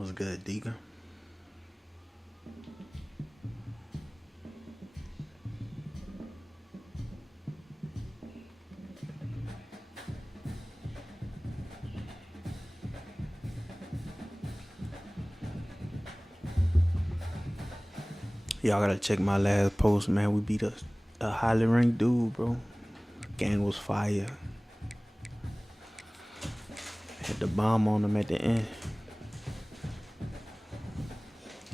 What's good, Deacon? Y'all gotta check my last post, man. We beat a highly ranked dude, bro. Gang was fire. Had the bomb on him at the end.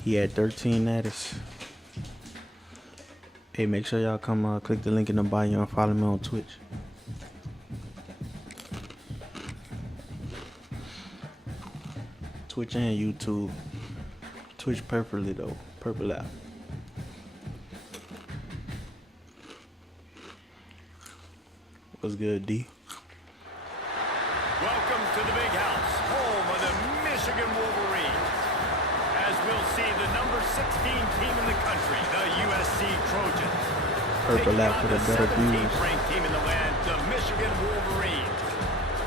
He had 13 natties. Hey, make sure y'all come click the link in the bio and follow me on Twitch. Twitch and YouTube. Twitch purpley though. Purple out. What's good, D? Welcome to the big house, home of the Michigan Wolverines. As we'll see, the number 16 team in the country, the USC Trojans. Purple out for the better views. 17th ranked team in the land, the Michigan Wolverines.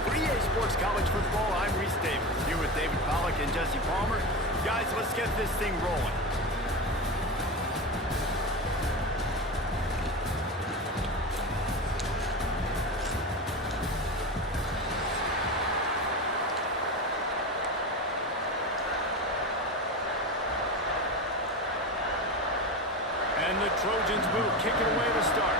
For EA Sports College Football, I'm Reese Davis, here with David Pollack and Jesse Palmer. Guys, let's get this thing rolling. And the Trojans will kick it away to start.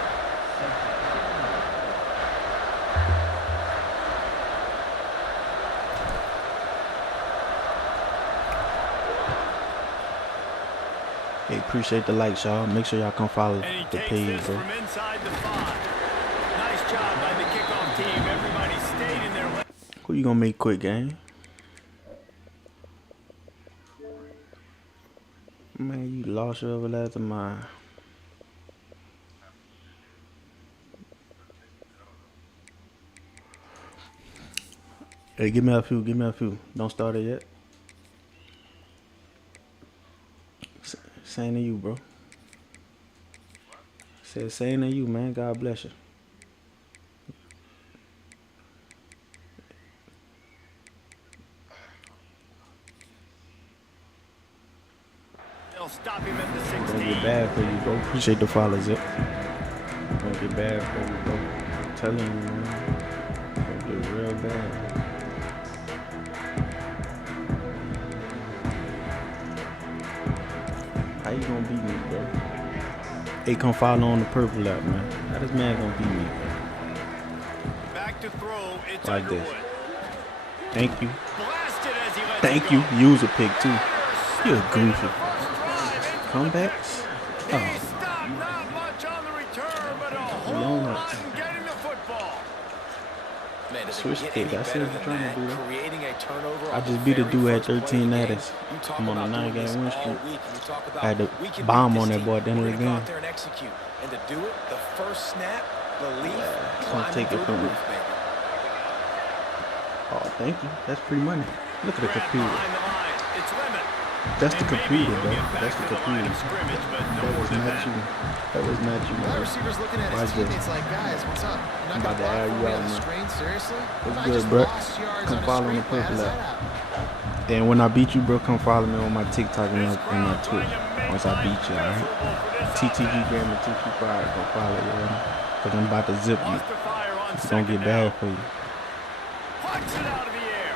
Hey, appreciate the likes, y'all. Make sure y'all come follow the page, bro. From inside the 5. Nice job by the kickoff team. Everybody stayed in their lane. Who you gonna make quick, gang? Man, you lost your everlasting mind. Hey, give me a few. Give me a few. Don't start it yet. Same to you, bro. Said same to you, man. God bless you. They'll stop him at the Gonna 16. get bad for you, bro. Appreciate the follow, Zip. Gonna get bad for you, bro. I'm telling you, man. Gonna get real bad. How you gonna beat me, bro? Hey, come follow on the purple app, man. How this man gonna beat me, bro? Back to throw. It's Like Underwood. this. Thank you. Blasted as he lets Thank it you. go. Use a pick, too. You're a goofy. First drive. Comebacks? He Oh, stopped not much on the return, but a whole Long lot night. in getting the football. Man, does it Switch get kick. any I see better what you're than trying that? to do, though. Creating a turnover I on just the beat a very dude at first play of 13 the game. natties. You talk I'm on a about doing 9-game this win all streak. week, and you talk about I had to we can bomb beat on this that boy at the end team. of the We're gonna go game. out there and execute. And to do it, the first snap, belief, Come climbing take it through the from me. roof, baby. Oh, thank you. That's free money. Look at the Grab computer. behind the line. It's Lemon. That's the And maybe computer, he'll bro. get back That's the to the line computer. of scrimmage, but no That more was than not that. you. That was not you, Wide bro. receiver's looking at his Watch this. teammates like, guys, what's up? You're I'm not about gonna to block air for you me out, on the man. screen? Seriously? What's I good, just bro? lost yards Come on a follow screen the play. How purple does app. that happen? And when I beat you, bro, come follow me on my TikTok and This my crowd Twitter. trying to make Once I life beat you, alright? miserable for this TTG offense. Game and TT Pride. Go follow you, alright? Because I'm about to zip you. Wants to fire on It's gonna second get bad down. for you. Punts it out of the air.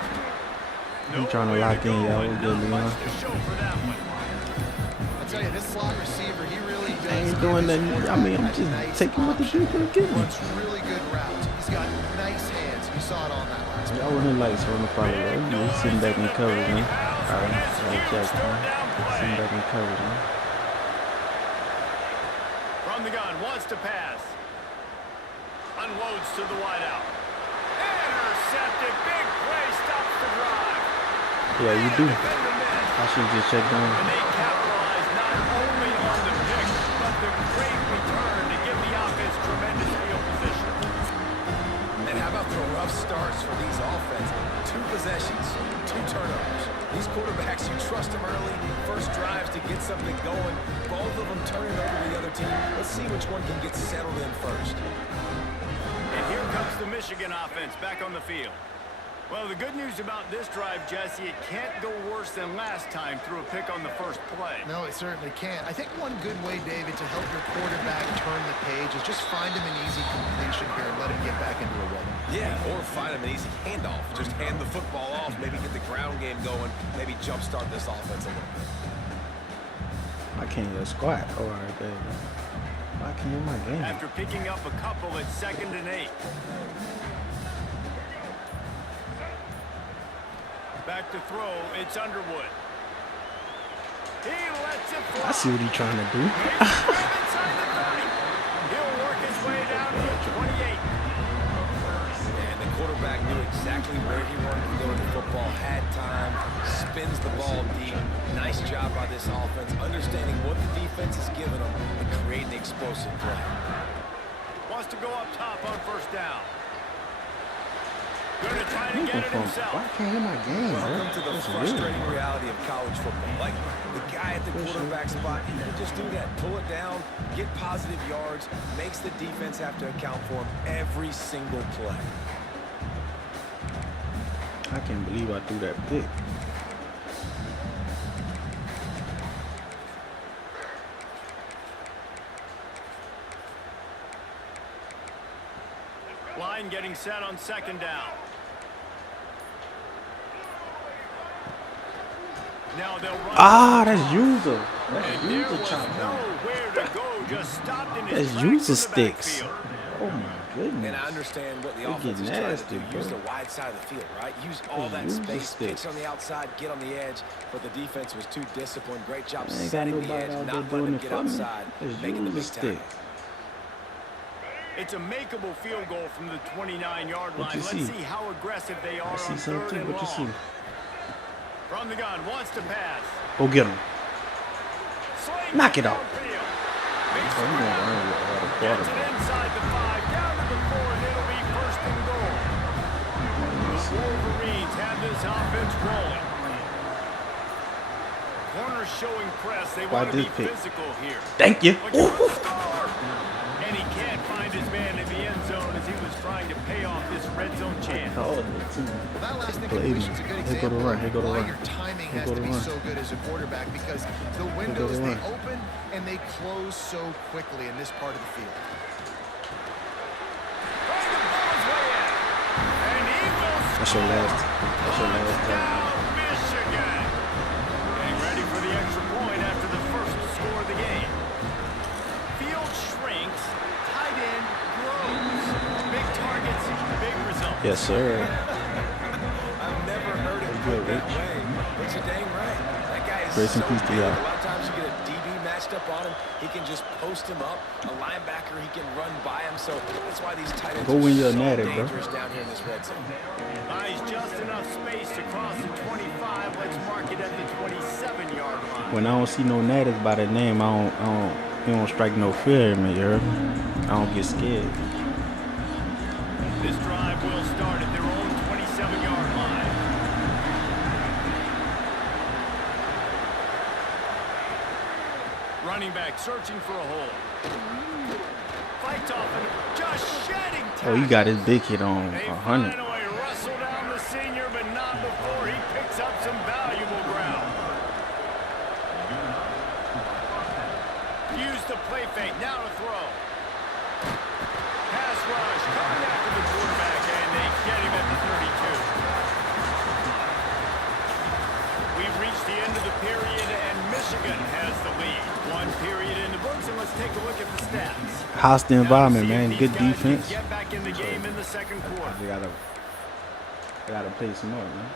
I'm trying to Nowhere lock in, go, y'all. and What's good, not Leon? much to show for that one. I tell you, this slot receiver, he really does. I ain't give doing his nothing. I quarterback mean, I'm a just nice taking what the option. people give me. Runs really good routes. He's got nice hands. You saw it on that last play. Y'all running lights on the follow, bro. You sitting back in coverage, man. Alright, check, man. Sitting back in coverage, man. From the gun, wants to pass. Unloads to the wideout. Intercepted. Big play. Stops the drive. Yeah, you do. Defender missed. I should just check And down. they capitalize not only on the pick, but the great return to give the offense tremendous field position. And how about the rough starts for these offenses? 2 possessions, 2 turnovers. These quarterbacks, you trust them early. First drives to get something going. Both of them turning over to the other team. Let's see which one can get settled in first. And here comes the Michigan offense back on the field. Well, the good news about this drive, Jesse, it can't go worse than last time through a pick on the first play. No, it certainly can't. I think one good way, David, to help your quarterback turn the page is just find him an easy completion here and let him get back into a rhythm. Yeah, or find him an easy handoff. Just hand the football off, maybe get the ground game going, maybe jumpstart this offense a little bit. I can't get a squat. Oh, alright, baby. I can't in my game. After picking up a couple at 2nd and 8. Back to throw, it's Underwood. He lets it fly. I see what he's trying to do. Inside the 30. He'll work his way down to the 28. And the quarterback knew exactly where he wanted to go with the football, had time, spins the ball deep. Nice job by this offense, understanding what the defense is giving them and creating the explosive play. Wants to go up top on first down. Going to try to get it Why himself. can't hit my game, bro? Welcome to the That's frustrating weird. reality of college football. Like, the guy at the quarterback spot, he can just do that. Pull it down, get positive yards, makes the defense have to account for him every single play. I can't believe I threw that pick. Line getting set on 2nd down. Now they'll run. Ah, that's user. And That's there user was chop down. nowhere to go. Just stopped in his That's tracks user in the sticks. backfield. Oh my goodness. And I understand what the They offense get is trying nasty, to do. bro. Use the wide side of the field, right? Use all that Use the space, sticks. pitch on the outside, get on the edge. But the defense was too disciplined. Great job I ain't got setting the nobody edge, out there not doing letting him it get for me. outside, It's making the user big tackle. sticks. It's a makeable field goal from the 29-yard line. you Let's see? see how aggressive they are I see on something third too. and What you see? long. From the gun, wants to pass. Go get him. Slings Knock it out. downfield. Oh, Makes you the gonna grab. run with all the Gets it quarterback. inside the 5, down to the 4, and it'll be first and goal. The Wolverines have this offense rolling. Corners showing press. They Why want to be this pick? physical here. Thank you. Looking for the score. And he can't find his man in the end zone as he was trying to pay off this red zone chance. Oh, Well, that last Play incompletion's a good Here go the example run, here go the of why run. your timing Here has go to the be run. so good as a quarterback because the go windows, the they run. open and they close so quickly in this part of the field. Trying to pull his way in. And he will That's your last. That's your last time. Touchdown, Michigan. Getting ready for the extra point after the first score of the game. Field shrinks, tight end grows. Big targets, big results. Yes, sir. I've never heard it good, put that Rich. way. But you're dang right. That guy is Grace and so peace to big. y'all. A lot of times you get a DB matched up on him. He can just post him up. A linebacker, he can run by him. So that's why these tight ends Go win your are so natty, bro. dangerous down here in this red zone. Buys just enough space to cross the 25. Let's mark it at the 27-yard line. When I don't see no natties by the name, it don't strike no fear in me, you heard? I don't get scared. This drive will start at their own 27-yard line. Running back searching for a hole. Fights off and just shedding tackles. Oh, you got his big hit on They 100. finally wrestle down the senior, but not before he picks up some valuable ground. Use the play fake, now to throw. Pass rush, coming after the quarterback, and they get him at the 32. We've reached the end of the period, and Michigan has the lead. One period in the books, and let's take a look at the stats. Hostile environment, Now, see if man. these Good guys can defense. Get back in the game in the second quarter. We gotta play some more, man.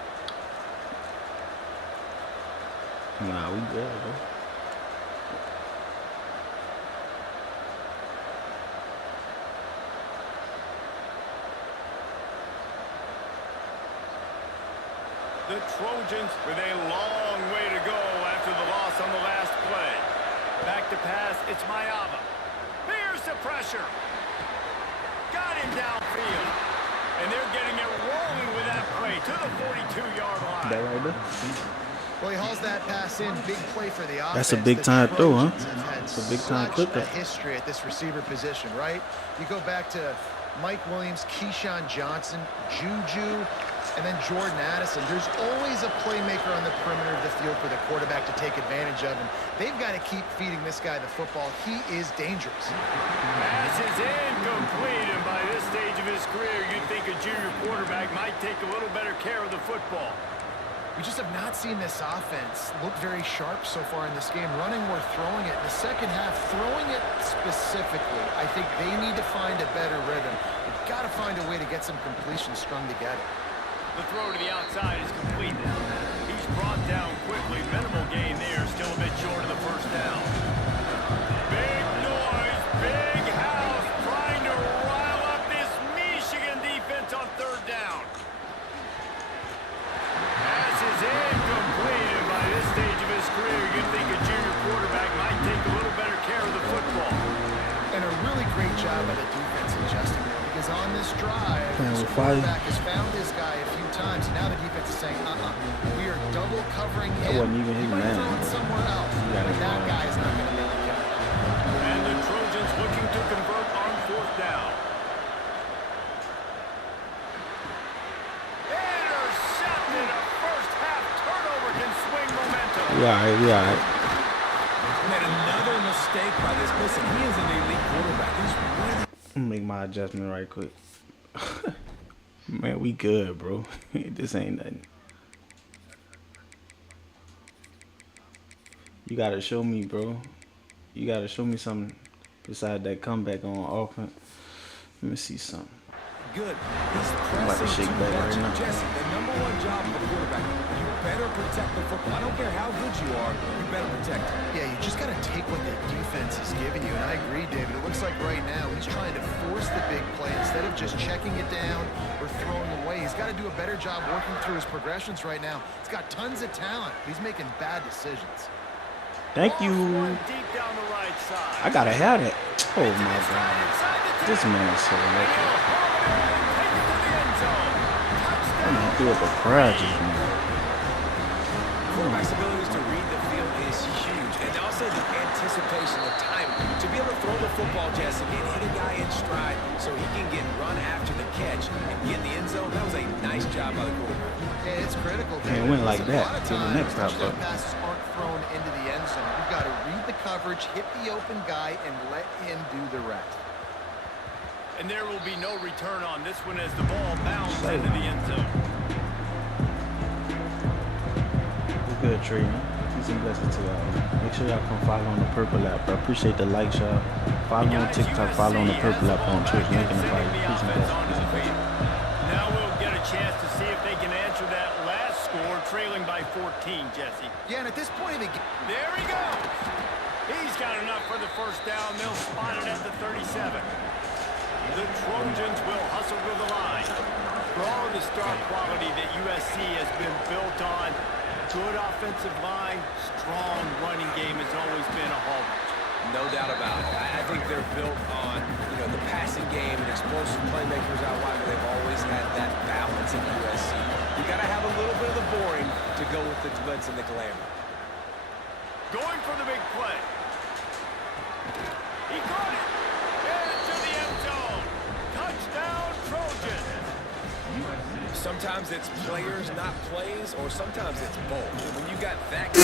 Nah, we good, bro. The Trojans with a long way to go after the loss on the last play. Back to pass, it's Mayava. Here's the pressure. Got him downfield. And they're getting it rolling with that play to the 42-yard line. That right there? Well, he hauls that pass in. Big play for the offense. That's a big The time throw, huh? Trojans have had That's a big time such clip a there. history at this receiver position, right? You go back to Mike Williams, Keyshawn Johnson, Juju, and then Jordan Addison. There's always a playmaker on the perimeter of the field for the quarterback to take advantage of, and they've got to keep feeding this guy the football. He is dangerous. Pass is incomplete, and by this stage of his career, you'd think a junior quarterback might take a little better care of the football. We just have not seen this offense look very sharp so far in this game. Running or throwing it. In the second half, throwing it specifically, I think they need to find a better rhythm. They've got to find a way to get some completions strung together. The throw to the outside is complete now. He's brought down quickly. Minimal gain there, still a bit short of the first down. Big noise, big house, trying to rile up this Michigan defense on third down. Pass is incomplete, and by this stage of his career, you'd think a junior quarterback might take a little better care of the football. And a really great job by the defense adjusting there, because on this drive, Man, this we're fighting. quarterback has found this guy a few times, and now the defense is saying, we are double covering him. That wasn't even his He might man. throw it somewhere else, got but it that wrong. guy is not going to make it count. And the Trojans looking to convert on fourth down. Intercepted. A first half turnover can swing momentum. We all right, we all right. Made another mistake by this. Listen, he is an elite quarterback. He's really I'm gonna make my adjustment right quick. Man, we good, bro. This ain't nothing. You gotta show me, bro. You gotta show me something besides that comeback on offense. Let me see something. good. He's about to pressing shake too back much. right now. Jesse, the number one job of a quarterback, you better protect the football. I don't care how good you are, you better protect it. Yeah, you just got to take what the defense is giving you, and I agree, David. It looks like right now he's trying to force the big play instead of just checking it down or throwing away. He's got to do a better job working through his progressions right now. He's got tons of talent. He's making bad decisions. Thank you. Deep down the right side. I gotta have it. Oh my God. This man is so lucky. I'm gonna do it for project, man. Quarterback's abilities to read the field is huge, and also the anticipation, the time to be able to throw the football, Jesse, and hit a guy in stride so he can get run after the catch and get in the end zone. That was a nice job by the quarterback. Yeah, it's critical. Man, it went like that to the next drop. Passes aren't thrown into the end zone. You've got to read the coverage, hit the open guy, and let him do the rest. And there will be no return on this one as the ball bounces into the end zone. Good trading. Peace and blessings to y'all. Make sure y'all come follow on the Purple app. I appreciate the likes, y'all. Follow on TikTok, follow on the Purple app on Twitch. Making the fight. Peace and blessings. Now we'll get a chance to see if they can answer that last score, trailing by 14, Jesse. Yeah, and at this point of the game, there he goes. He's got enough for the first down. They'll spot it at the 37. The Trojans will hustle to the line. For all of the star quality that USC has been built on, good offensive line, strong running game has always been a hallmark. No doubt about it. I think they're built on, the passing game and explosive playmakers out wide, but they've always had that balance in USC. You got to have a little bit of the boring to go with the glitz and the glamour. Going for the big play. He caught it. Into the end zone. Touchdown, Trojans. Sometimes it's players, not plays, or sometimes it's both. When you got that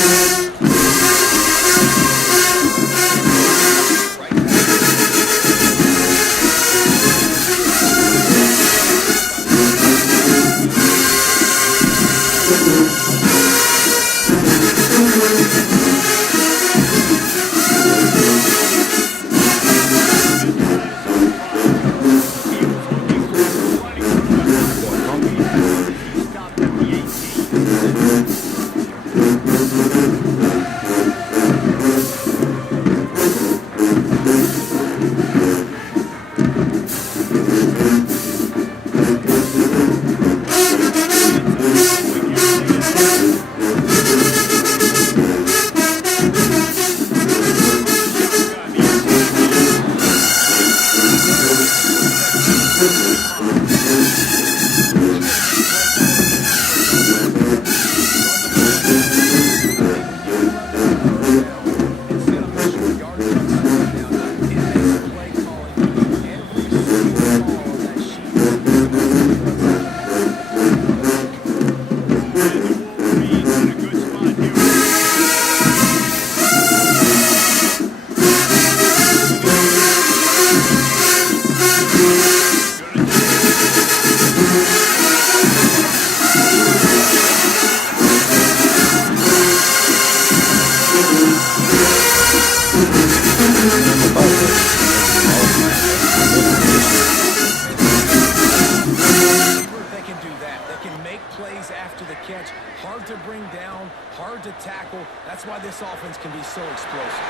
That's why this offense can be so explosive.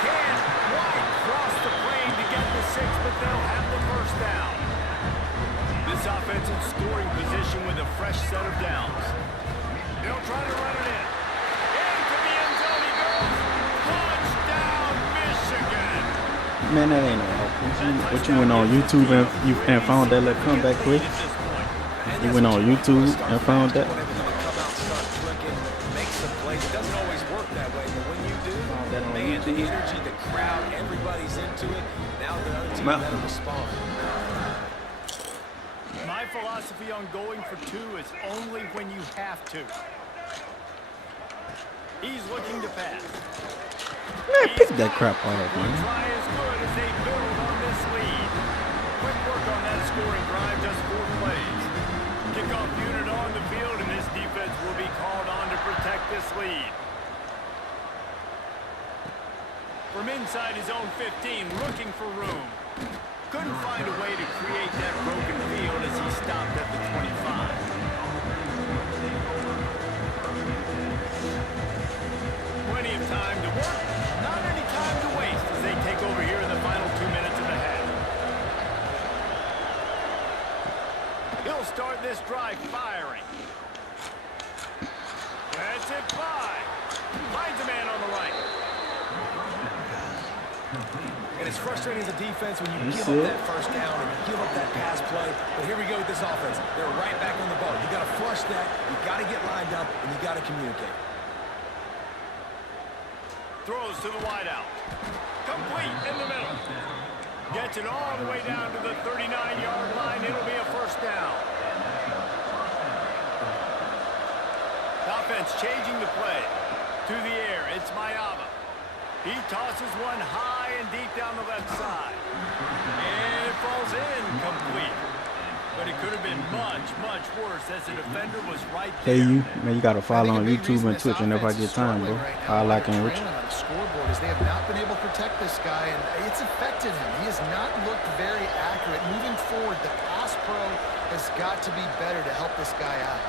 Can White cross the plane to get the 6, but they'll have the first down. This offense in scoring position with a fresh set of downs. They'll try to run it in. Into the end zone he goes. Touchdown, Michigan. Man, that ain't no help. What you went on YouTube and found that little comeback quick? You went on YouTube and found that? The energy, the crowd, everybody's into it. Now the other team better respond. My philosophy on going for 2 is only when you have to. He's looking to pass. Man, pick that crap off, man. Try as good as they build on this lead. Quick work on that scoring drive, just 4 plays. Kickoff unit on the field, and this defense will be called on to protect this lead. From inside his own 15, looking for room. Couldn't find a way to create that broken field as he stopped at the 25. Plenty of time to work. Not any time drive firing. That's it by. Finds a man on the right. And it's frustrating as a defense when you give up that first down and you give up that pass play. But here we go with this offense. They're right back on the ball. You got to flush that. You got to get lined up, and you got to communicate. Throws to the wideout. Complete in the middle. Gets it all the way down to the 39-yard line. It'll be a first down. Offense changing the play. To the air, it's Mayava. He tosses one high and deep down the left side. And it falls in complete. But it could have been much, much worse as the defender was right there. Hey, man, you got to follow on YouTube and Twitch whenever I get time, bro. I like and rich. On the scoreboard is they have not been able to protect this guy, and it's affected him. He has not looked very accurate. Moving forward, the pass pro has got to be better to help this guy out.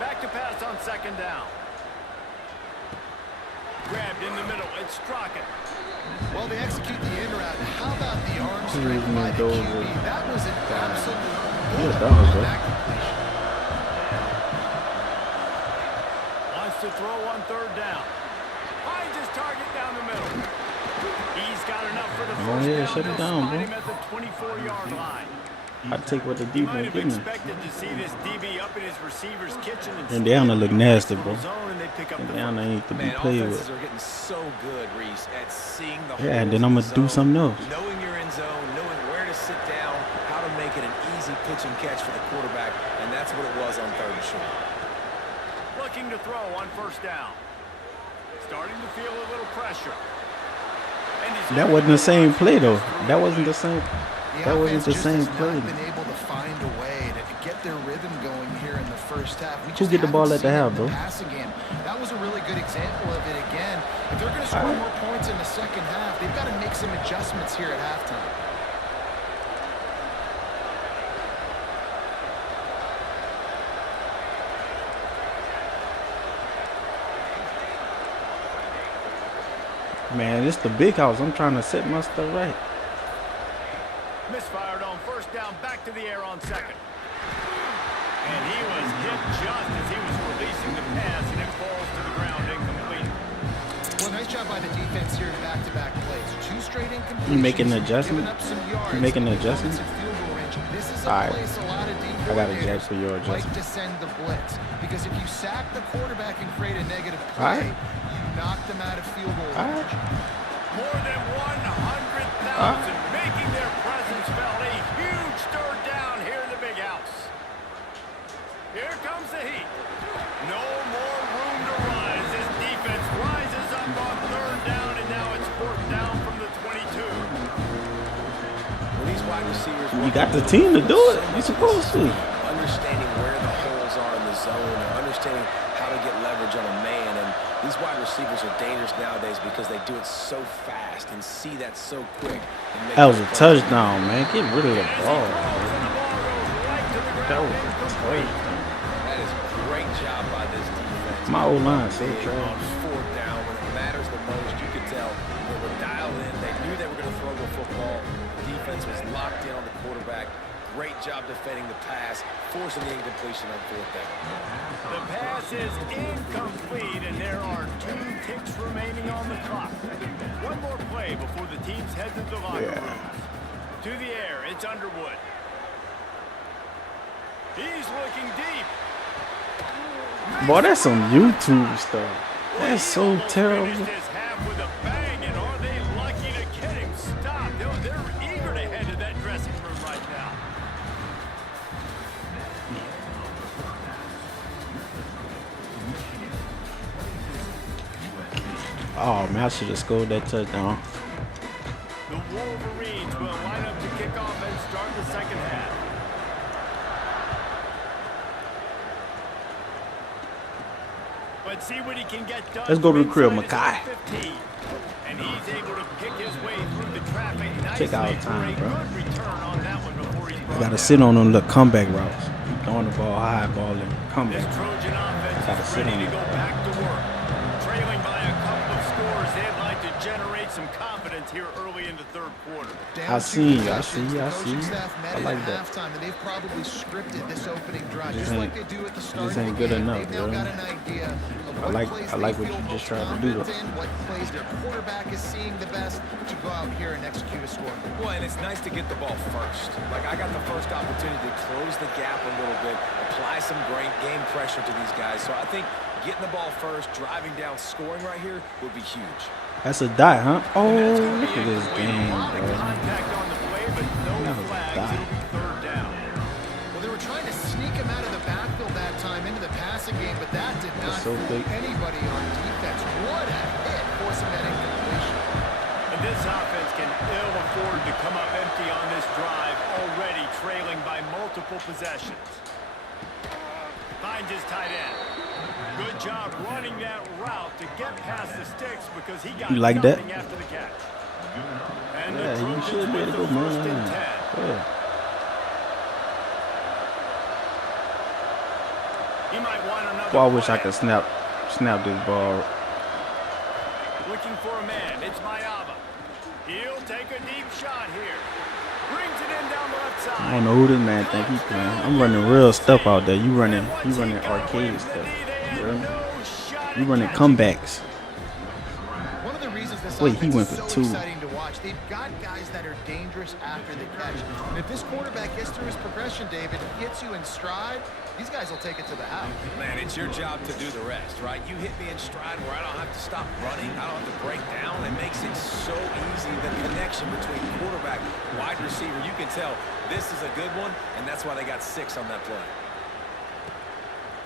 Back to pass on second down. Grabbed in the middle. It's Straka. Well, they execute the in route. How about the arm He strength was by the those QB? That was an absolute Yeah, that was it. that completion. Wants to throw on third down. Finds his target down the middle. He's got enough for the first yeah, down. shut it They'll down, spot bro. him at the 24-yard line. I take what the You might defense have give me. expected to see this DB up in his receiver's kitchen and Indiana look nasty, bro. zone, and they pick up the Indiana ain't to be Man, played offenses with. are getting so good, Reese, at seeing the Yeah, and holes then in I'm the gonna do zone, something else. knowing you're in zone, knowing where to sit down, how to make it an easy pitch and catch for the quarterback, and that's what it was on third and short. Looking to throw on first down. Starting to feel a little pressure. And he's That wasn't the same play though. That wasn't the same. The That wasn't offense the just same has play. not been able to find a way to get their rhythm going here in the first half. We Who just get the ball haven't at the seen it half, in bro? the passing game. That was a really good example of it again. If they're going to score more points in the second half, they've got to make some adjustments here at halftime. Man, it's the big house. I'm trying to set my stuff right. misfired on first down, back to the air on second. And he was hit just as he was releasing the pass, and it falls to the ground incomplete. Well, nice job by the defense here in back-to-back plays. 2 straight incompletions. You making an adjustment? Giving up some yards. You making an adjustment? Opponents in field goal range. This is a All right. place a lot of I deep got to coordinators adjust for your like adjustment. to send the blitz. Because if you sack the quarterback and create a negative All right. play, you knock them out of field goal All range. right. More than 100,000 making their presence felt. A huge third down here in the big house. Here comes the heat. No more room to rise. This defense rises up on third down, and now it's fourth down from the 22. Well, these wide receivers, You got the team to do it. You're supposed to. understanding where the holes are in the zone, understanding how to get leverage on a man, and these wide receivers are dangerous nowadays because they do it so fast and see that so quick. and make That was a those plays. touchdown, man. Get rid of the As he ball. throws, and the ball goes right to the That ground. was great. That is a great job by this defense. My O-line so Big trash. on fourth down when it matters the most. You could tell they were dialed in. They knew they were going to throw the football. The defense was locked in on the quarterback. Great job defending the pass, forcing the incompletion on fourth down. The pass is incomplete, and there are 2 ticks remaining on the clock. One more play before the teams head to the locker rooms. To the air, it's Underwood. He's looking deep. Boy, that's some YouTube stuff. That's so Almost terrible. finished his half with a bang, and are they lucky to get him stopped? They're eager to head to that dressing room right now. Oh, man, I should have scored that touchdown. The Wolverines will line up to kick off and start the second half. But see what he can get done. Let's go to the crib, inside his Makai. 15. And he's able to pick his way through the traffic Take our nicely for time, a bro. good return on that one before he's You brought got to down. sit on them little comeback routes. Throwing the ball high, ball and This comeback. Trojan offense Gotta is sit ready on to it. go back to work. Trailing by a couple of scores, they'd like to generate some confidence here early in the third quarter. I see. I like that. Halftime, and they've probably scripted this opening drive This just like ain't- they do at the start this of ain't the good game. enough, They've now bro. got an idea of what plays I like they what feel you just most tried to do, confident though. in, what plays their quarterback is seeing the best to go out here and execute a score. Well, and it's nice to get the ball first. Like, I got the first opportunity to close the gap a little bit, apply some great game pressure to these guys. So I think getting the ball first, driving down, scoring right here would be huge. That's a dot, huh? Oh, And that's gonna look be at this incomplete. game, A lot of bro. contact on the play, but no That was flags. bad. It'll be third down. Well, they were trying to sneak him out of the backfield that time into the passing game, but that did not so fool big. anybody on defense. What a hit, forcing that incompletion. And this offense can ill afford to come up empty on this drive, already trailing by multiple possessions. Finds his tight end. Good job running that route to get past the sticks because he got You like that? nothing after the catch. And Yeah, the you Trojans should be with able to the go, first and man. 10. Yeah. He might want another Well, I wish I play. could snap this ball. Looking for a man. It's Mayava. He'll take a deep shot here. Brings it in down the left side. I don't know who this man think he playing. I'm running real stuff out there. You running arcade stuff. You running comebacks. One of the reasons this Wait, he offense went is for so two. exciting to watch, they've got guys that are dangerous after the catch. And if this quarterback gets through his progression, David, he hits you in stride, these guys will take it to the house. Man, it's your job to do the rest, right? You hit me in stride where I don't have to stop running. I don't have to break down. It makes it so easy, the connection between quarterback, wide receiver. You can tell this is a good one, and that's why they got 6 on that play.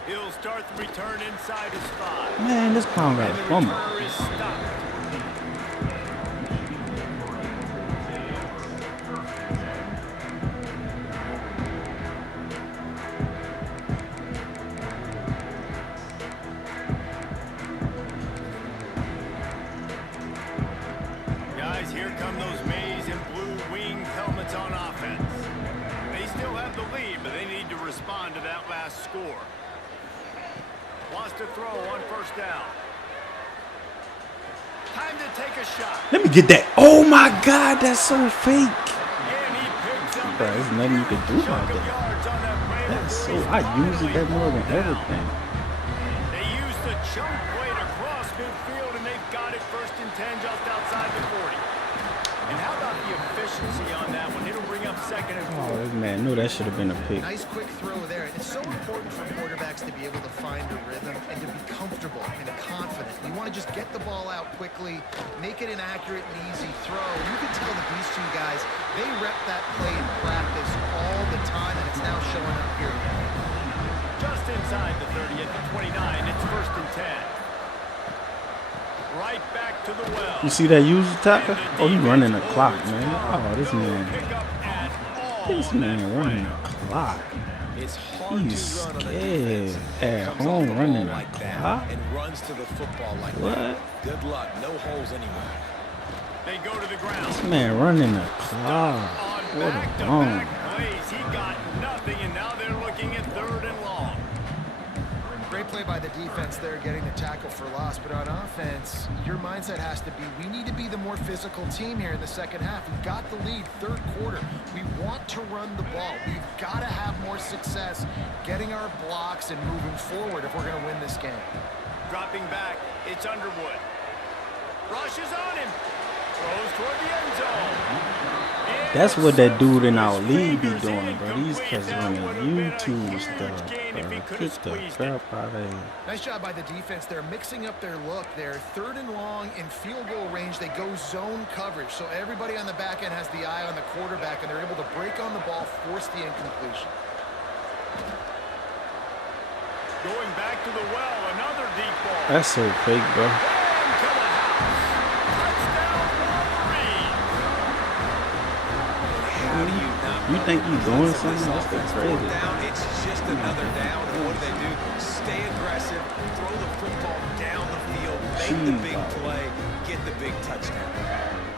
He'll start the return inside his 5. Man, this clown got And a the fumble. returner is stopped. Guys, here come those maize and blue winged helmets on offense. They still have the lead, but they need to respond to that last score. Wants to throw on first down. Time to take a shot. Let me get that. Oh my God, that's so fake. And he picks up Bro, there's nothing you can do chunk about of that. yards on that play. That's so. I use it that more than everything. They use the chunk play to cross midfield, and they've got it first and 10 just outside the 40. And how about the efficiency on that one? It'll bring up second and Oh, 4. this man knew that should have been a pick. Nice quick throw there. It's so important for quarterbacks to be able to find a rhythm and to be comfortable and confident. You want to just get the ball out quickly, make it an accurate and easy throw. You can tell that these two guys, they rep that play in practice all the time, and it's now showing up here. Just inside the 30 at the 29. It's first and 10. Right back to the well. You see that user tackle? Oh, he running the clock, man. Oh, this man. This man running the clock. It's hard He's to run on a scared defense at comes off home the ball running like the that clock. and runs to the football like What? that. Good luck. No holes anywhere. They go to the ground. This man running the clock. On What a back-to-back bum. plays, he got nothing, and now they're looking at third and long. Great play by the defense there, getting the tackle for loss. But on offense, your mindset has to be, we need to be the more physical team here in the second half. We've got the lead, third quarter. We want to run the ball. We've got to have more success getting our blocks and moving forward if we're going to win this game. Dropping back, it's Underwood. Rushes on him. Throws toward the end zone. That's what that dude in our league be doing, bro. These cats running YouTube stuff, bro. Get the crap out of here. Nice job by the defense. They're mixing up their look. They're third and long in field goal range. They go zone coverage. So everybody on the back end has the eye on the quarterback, and they're able to break on the ball, force the incompletion. Going back to the well, another deep ball. That's so fake, bro. And to the house. Touchdown, Wolverine. How do you not You think he's doing This something? That's offense, crazy. fourth down, it's just another down. And what do? Stay aggressive, throw the football down the field, make the big Jeez. play, get the big touchdown.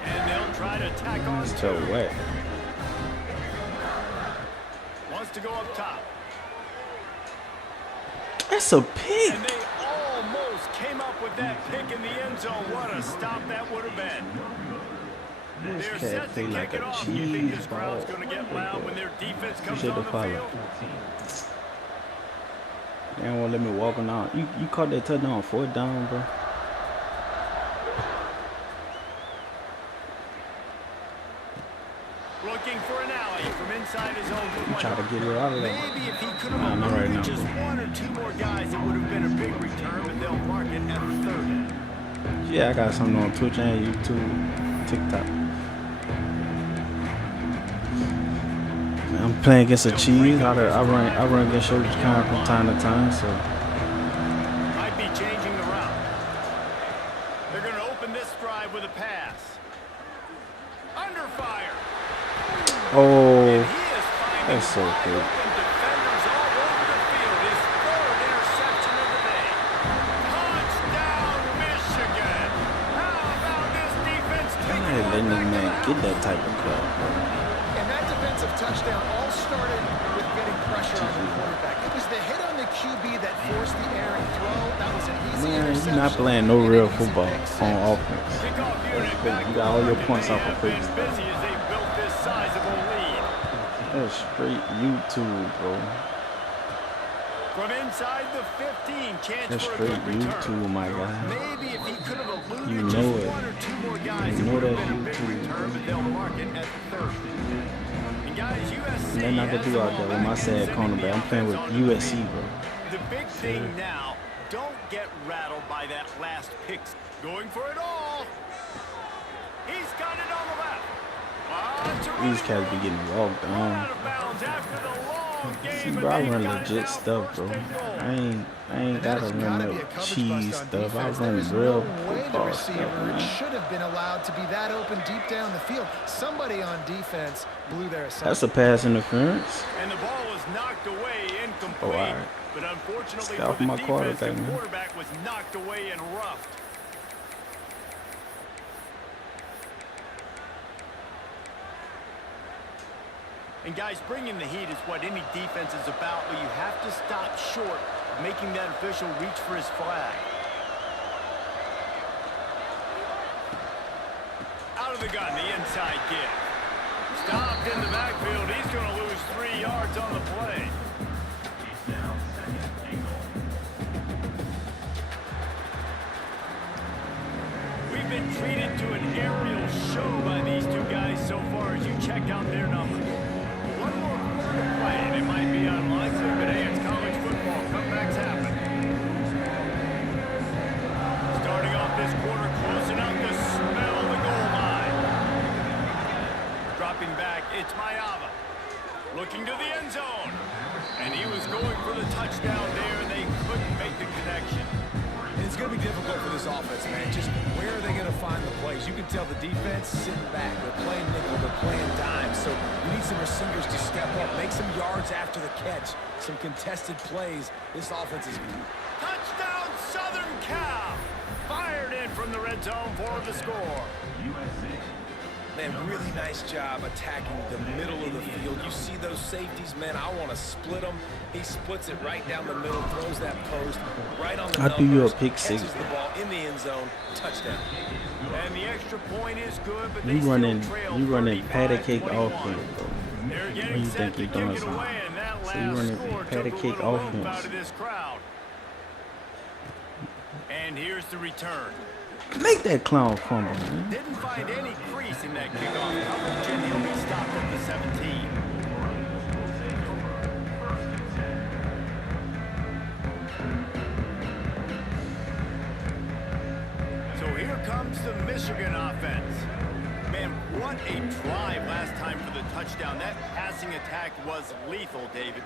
And they'll try to tack on That's so two. wet. Wants to go up top. That's a pick. And they almost came up with that pick in the end zone. What a stop that would have been. This They're cat set play to like kick it a off. You think cheese this ball. crowd's going to get loud when their defense comes Appreciate on the the follow. field? They don't want to let me walk on out. You caught that touchdown on 4th down, bro. Looking for an alley from inside his own 20. Try to get it out of there. Maybe if he could have Nah, not right now. just one or two more guys, it would have been a big return, but they'll mark it at 3rd. Yeah, I got something on Twitch and YouTube, TikTok. I'm playing against a cheese. I run against shoulders kind from time to time, so Might be changing the route. They're going to open this drive with a pass. Under fire. oh, He is finding that's so wide good. open defenders all over the field. His 3rd interception of the day. Touchdown, Michigan. How about this defense I taking ain't letting one this man back get down? that type of crap. And that defensive touchdown all started with getting pressure on the quarterback. It was the hit on the QB that forced the errant throw. That was an easy Man, interception. you're not playing no and an real easy football pick six. on offense. Kickoff unit back You got all your to points work, off and of they have freeze. been busy as they built this sizable lead. That's straight YouTube, bro. From inside the 15, chance That's for a straight good return. YouTube, my guy. Maybe if he could have eluded You just know it. one or two more guys, You it know would have that's been a big YouTube, return, but they'll mark it at 3rd. And guys, USC Nothing I can has do the out ball there with back my and sad sending the cornerback. I'm playing with offense on the USC, field. bro. The big thing now, don't get rattled by that last pick. Going for it all. He's got it on the left. These cats be getting walked down. Out of bounds after the long game. See, and bro, I they've run got it legit now stuff, bro. 1st and goal. I ain't And that gotta has run gotta no be a coverage cheese bust on stuff. I defense. There run is real no way the football receiver stuff, man. should have been allowed to be that open deep down the field. Somebody on defense blew their assignment. That's a pass interference. And the ball was knocked away incomplete. Oh, all right. But unfortunately Stay off for the my defense, quarterback, the man. quarterback was knocked away and roughed. And guys, bringing the heat is what any defense is about, but you have to stop short of making that official reach for his flag. Out of the gun, the inside give. Stopped in the backfield. He's going to lose 3 yards on the play. We've been treated to an aerial show by these two guys so far as you check out their numbers. One more quarter to play, and it might be unlikely, but hey, it's college football. Comebacks happen. Starting off this quarter, close enough to smell the goal line. Dropping back, it's Mayava. Looking to the end zone. And he was going for the touchdown there, and they couldn't make the connection. It's going to be difficult for this offense, man. Just where are they going to find the plays? You can tell the defense sitting back. They're playing nickel. They're playing dime. So we need some receivers to step up, make some yards after the catch, some contested plays. This offense is... Touchdown, Southern Cal! Fired in from the red zone for the score. Man, really nice job attacking the middle of the field. You see those safeties, man, I want to split them. He splits it right down the middle, throws that post right on the I do you a numbers, pick six. catches the ball in the end zone, touchdown. And the extra point is good, but You they running still trail patty cake 35-21. offense, bro. They're What getting you set think to you're kick doing it something? away, and that So you last running score patty took a cake little oomph offense. out of this crowd. And here's the return. Make that clown fumble, man. Didn't find any crease in that kickoff coverage, and he'll be stopped at the 17. So here comes the Michigan offense. Man, what a drive last time for the touchdown. That passing attack was lethal, David.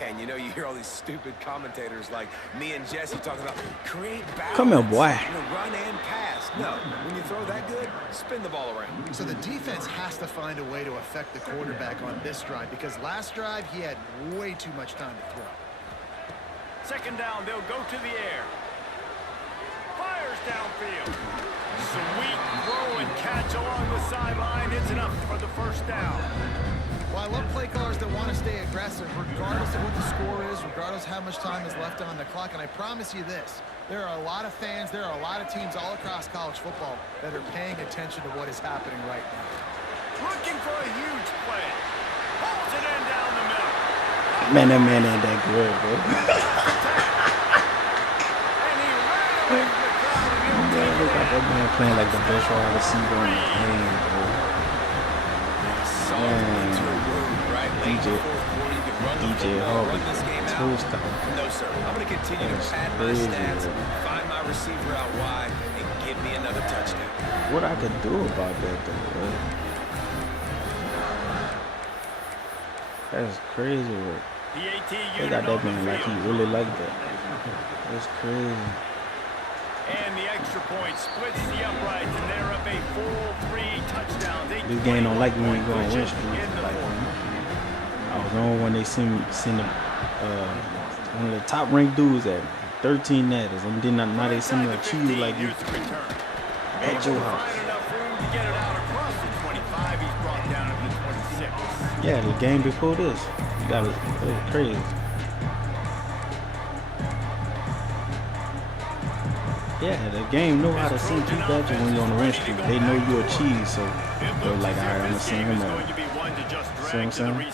Yeah, and you know, you hear all these stupid commentators like me and Jesse talking about create balance. Come here, boy. You know, run and pass. No, when you throw that good, spin the ball around. So the defense has to find a way to affect the quarterback on this drive because last drive he had way too much time to throw. Second down, they'll go to the air. Fires downfield. Sweet throw and catch along the sideline. It's enough for the first down. Well, I love play callers that want to stay aggressive, regardless of what the score is, regardless of how much time is left on the clock. And I promise you this, there are a lot of fans, there are a lot of teams all across college football that are paying attention to what is happening right now. Looking for a huge play. Pulls it in down the middle. Man, that man ain't that good, bro. And he ran away from the crowd. And Yeah, look at that man playing like the best wide receiver in the game, bro. Man, DJ Harvey, toast out. No, sir. I'm going to continue to pad my crazy, stats, bro. find my receiver out wide, and give me another touchdown. What I could do about that, though, bro? That's crazy work. They got that man like he really like that. That's crazy. And the extra point splits the uprights, and they're up a full 3 touchdowns. This game don't like me when you go on West Street. Like, I was on when they send the one of the top ranked dudes at 13 natters, and then now they send me a cheese like you at your house. Yeah, the game before this, you got it was crazy. Yeah, the game know how to send you back when you're on the West Street. They know you're a cheese, so they're like, all right, I'm gonna send him out. See what I'm saying?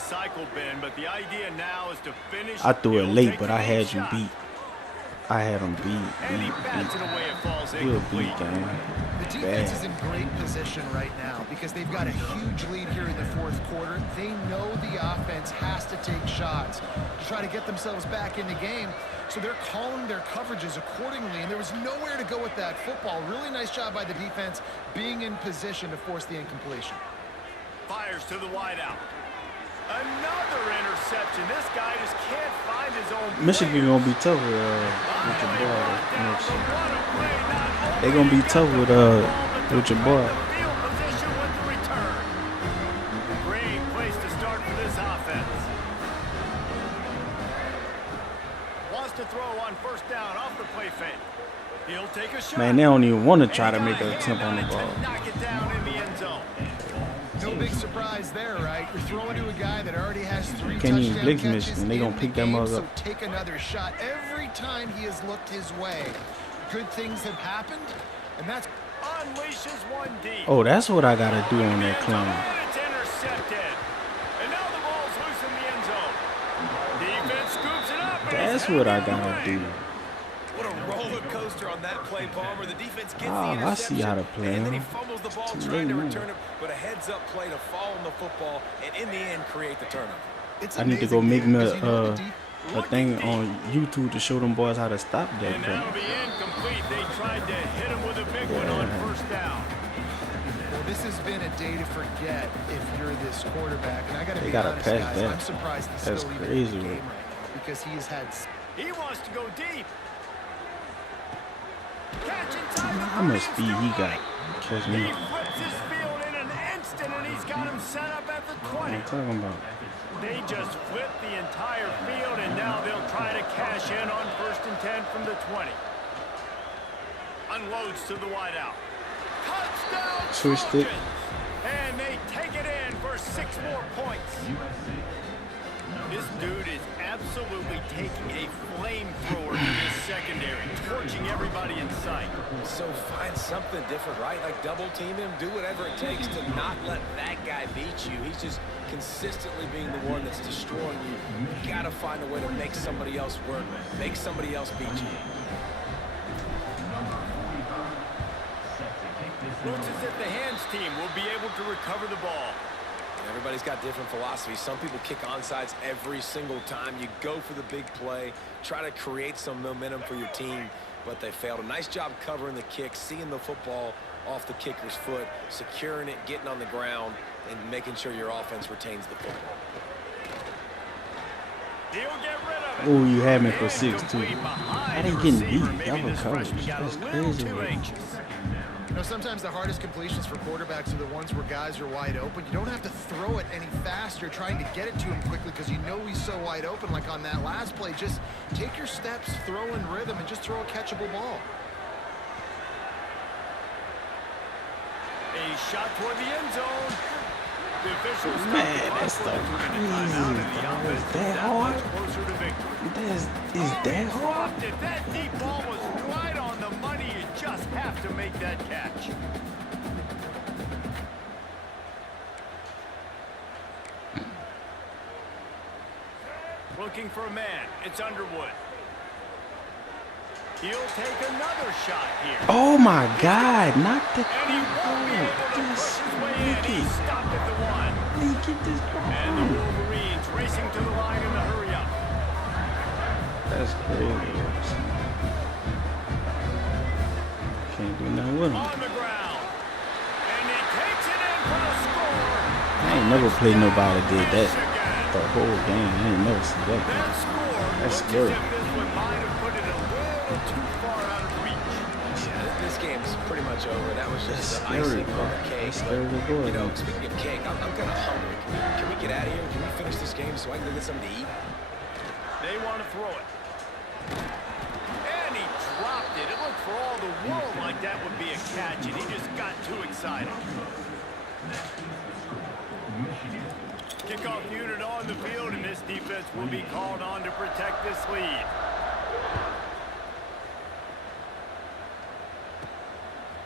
I threw it late, but I had you beat. I had him beat. You're beat, gang. The defense is in great position right now because they've got a huge lead here in the fourth quarter. They know the offense has to take shots to try to get themselves back in the game. So they're calling their coverages accordingly, and there was nowhere to go with that football. Really nice job by the defense being in position to force the incompletion. Fires to the wideout. Another interception. This guy just can't find his own. Michigan gonna be tough with your boy. They gonna be tough with your boy. Great place to start for this offense. Wants to throw on first down off the play fake. He'll take a shot. Man, they don't even want to try to make an attempt on the ball. Knock it down in the end zone. No big surprise there, right? You're throwing to a guy that already has 3 Can't even touchdown blink catches Michigan. They gonna in pick the them game, up. so take another shot every time he has looked his way. Good things have happened, and that's Unleashes one deep. Oh, that's what I gotta do on that clown. It's intercepted. And now the ball's loose in the end zone. Defense scoops it up. And That's he's what I headed gotta away. do. What a roller coaster on that play, Palmer. The defense gets the Oh, interception. I see how to play And then he him. fumbles the ball Too trying to late, return it, but a heads-up play to fall on the football and in the end create the turnover. it's I need to go amazing make me because you know a thing on YouTube to show them boys how to stop that. And But that'll be incomplete. They tried to hit him with a big one on first down. Well, this has been a day to forget if you're this quarterback, and I got to They be gotta honest, pass guys, that. I'm surprised he's That's still even crazy, in the game man. right now because he's had. He wants to go deep. Catch inside the how much 30, speed he still got? running. Catch He me. flips his field in an instant, and he's got him set up at the What 20. I'm talking about. They just flipped the entire field, and now they'll try to cash in on 1st and 10 from the 20. Unloads to the wideout. Touchdown, Switched it. Trojans! And they take it in for 6 more points. This dude is absolutely taking a flamethrower to this secondary, torching everybody in sight. So find something different, right? Like double team him, do whatever it takes to not let that guy beat you. He's just consistently being the one that's destroying you. You gotta find a way to make somebody else work, make somebody else beat you. Looks as if the hands team will be able to recover the ball. Everybody's got different philosophies. Some people kick onside every single time. You go for the big play, try to create some momentum for your team, but they failed. A nice job covering the kick, seeing the football off the kicker's foot, securing it, getting on the ground, and making sure your offense retains the football. He'll get rid of it. Oh, you had me for 6 too. Incomplete behind How they the getting receiver. beat? Maybe Double this coverage. freshman got a That's little crazy, too man. anxious. You know, sometimes the hardest completions for quarterbacks are the ones where guys are wide open. You don't have to throw it any faster trying to get it to him quickly because you know he's so wide open. Like on that last play, just take your steps, throw in rhythm, and just throw a catchable ball. A shot toward the end zone. The officials stopped Man, the clock that's for so a 2-minute crazy, timeout, and the bro. offense Is is that that hard? much closer to victory. Is that hard? Dropped it. That deep ball was right on the money. You just have to make that catch. Looking for a man. It's Underwood. He'll take another shot here. Oh my God! Not the. And he won't be able to push his way in. He stopped at the one. Let me get this ball. And the Wolverines racing to the line in the hurry up. That's crazy. Can't do nothing with him. On the ground. And he takes it in for a score. I ain't never played nobody did that Michigan. the whole game. I ain't never seen that. That score That's looks scary. as if this one might have put it a little too far out of reach. Yeah, this game's pretty much over. That was That's just the scary, icing bro. on the cake. That's scary to go You know, against. speaking of cake, I'm kind of hungry. Can we get out of here? Can we finish this game so I can go get something to eat? They want to throw it. And he dropped it. It looked for all the world like that would be a catch, and he just got too excited. Kickoff unit on the field, and this defense will be called on to protect this lead.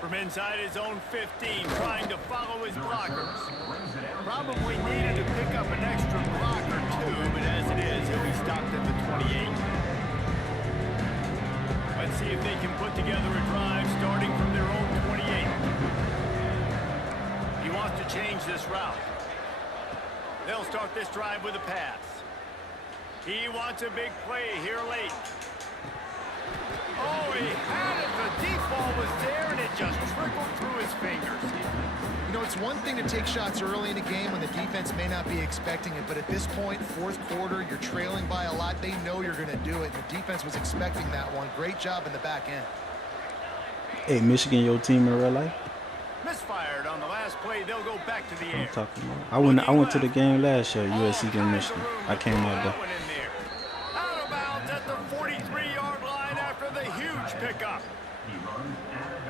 From inside his own 15, trying to follow his blockers. Probably needed to pick up an extra block or two, but as it is, he'll be stopped at the 28. Let's see if they can put together a drive starting from their own 28. He wants to change this route. They'll start this drive with a pass. He wants a big play here late. Oh, he had it. The deep ball was there, and it just trickled through his fingers. You know, it's one thing to take shots early in a game when the defense may not be expecting it, but at this point, fourth quarter, you're trailing by a lot. They know you're going to do it, and the defense was expecting that one. Great job in the back end. Hey, Michigan, your team in real life? Misfired on the last play. They'll go back to the I'm air. talking about. I went to the game last year, USC against Michigan. I came out there. Out of bounds at the 43-yard line after the huge pickup.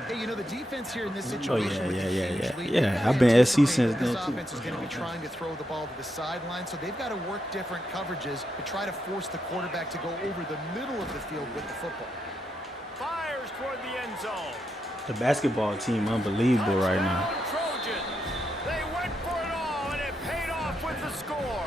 Hey, you know, the defense here in this Oh, situation with the huge lead, yeah. they I've been SC anticipate since that then, this too. offense is going to be trying to throw the ball to the sideline, so they've got to work different coverages to try to force the quarterback to go over the middle of the field with the football. Fires toward the end zone. The basketball team unbelievable right now. Touchdown, Trojans. They went for it all, and it paid off with the score.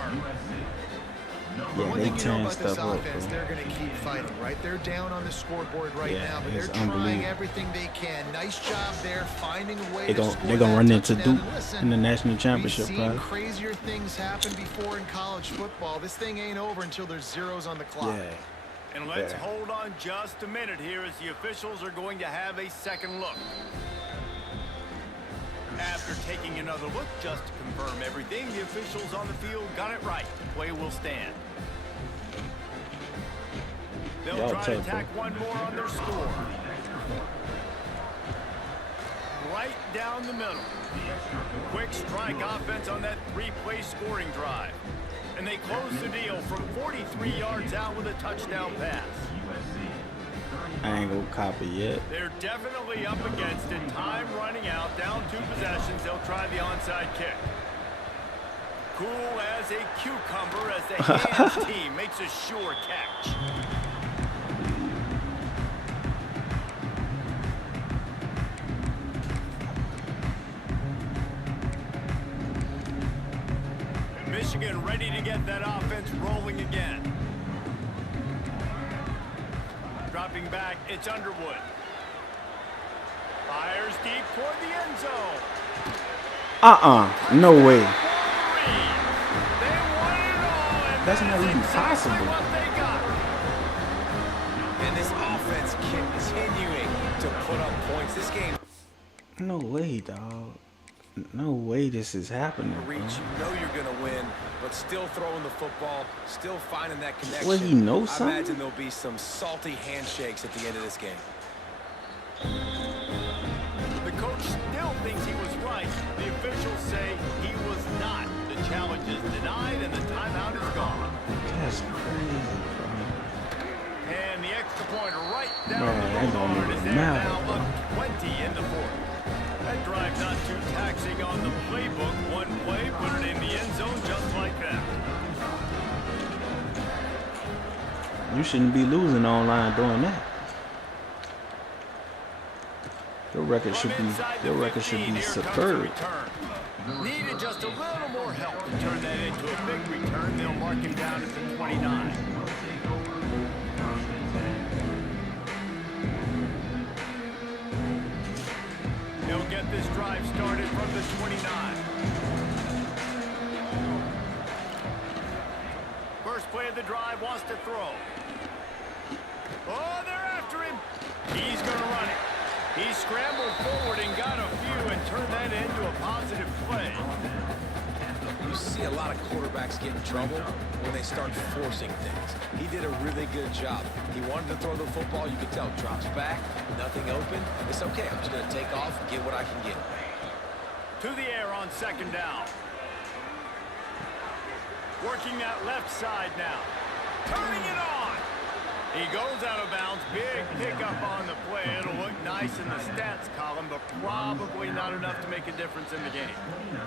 Yeah, One they thing you know tearing about this stuff up, offense, bro. they're going to keep fighting, right? They're down on the scoreboard right Yeah, now, but it's they're trying unbelievable. everything they can. Nice job there, finding a way They're to gonna score they're gonna that run into touchdown. Duke And listen, in the national championship, we've seen probably. crazier things happen before in college football. This thing ain't over until there's zeros on the clock. Yeah. And let's Yeah. hold on just a minute here as the officials are going to have a second look. After taking another look just to confirm everything, the officials on the field got it right. Play will stand. They'll Y'all try to tough, tack bro. one more on their score. Right down the middle. Quick strike offense on that three-play scoring drive. And they close the deal from 43 yards out with a touchdown pass. I ain't gonna copy yet. They're definitely up against it. Time running out. Down 2 possessions. They'll try the onside kick. Cool as a cucumber as the hands team makes a sure catch. Michigan ready to get that offense rolling again. Dropping back, it's Underwood. Fires deep toward the end zone. No way. They won it all, and That's not even exactly possible. what they got. And this offense continuing to put up points. This game No way, dog. No way this is happening, bro. reach. You know you're going to win, but still throwing the football, still finding that connection. Well, he knows I something? imagine there'll be some salty handshakes at the end of this game. The coach still thinks he was right. The officials say he was not. The challenge is denied, and the timeout is gone. That's crazy, bro. And the extra point right down Man, the that don't board even is there matter, now bro. up 20 in the fourth. That drive not too taxing on the playbook. One play, put it in the end zone just like that. You shouldn't be losing online doing that. Your record should be superb. Needed just a little more help to turn that into a big return. They'll mark him down at the 29. They'll get this drive started from the 29. First play of the drive, wants to throw. Oh, they're after him. He's going to run it. He scrambled forward and got a few and turned that into a positive play. You see a lot of quarterbacks get in trouble when they start forcing things. He did a really good job. He wanted to throw the football. You could tell. Drops back, nothing open. It's okay. I'm just going to take off, get what I can get. To the air on second down. Working that left side now. Turning it on. He goes out of bounds. Big pickup on the play. It'll look nice in the stats column, but probably not enough to make a difference in the game.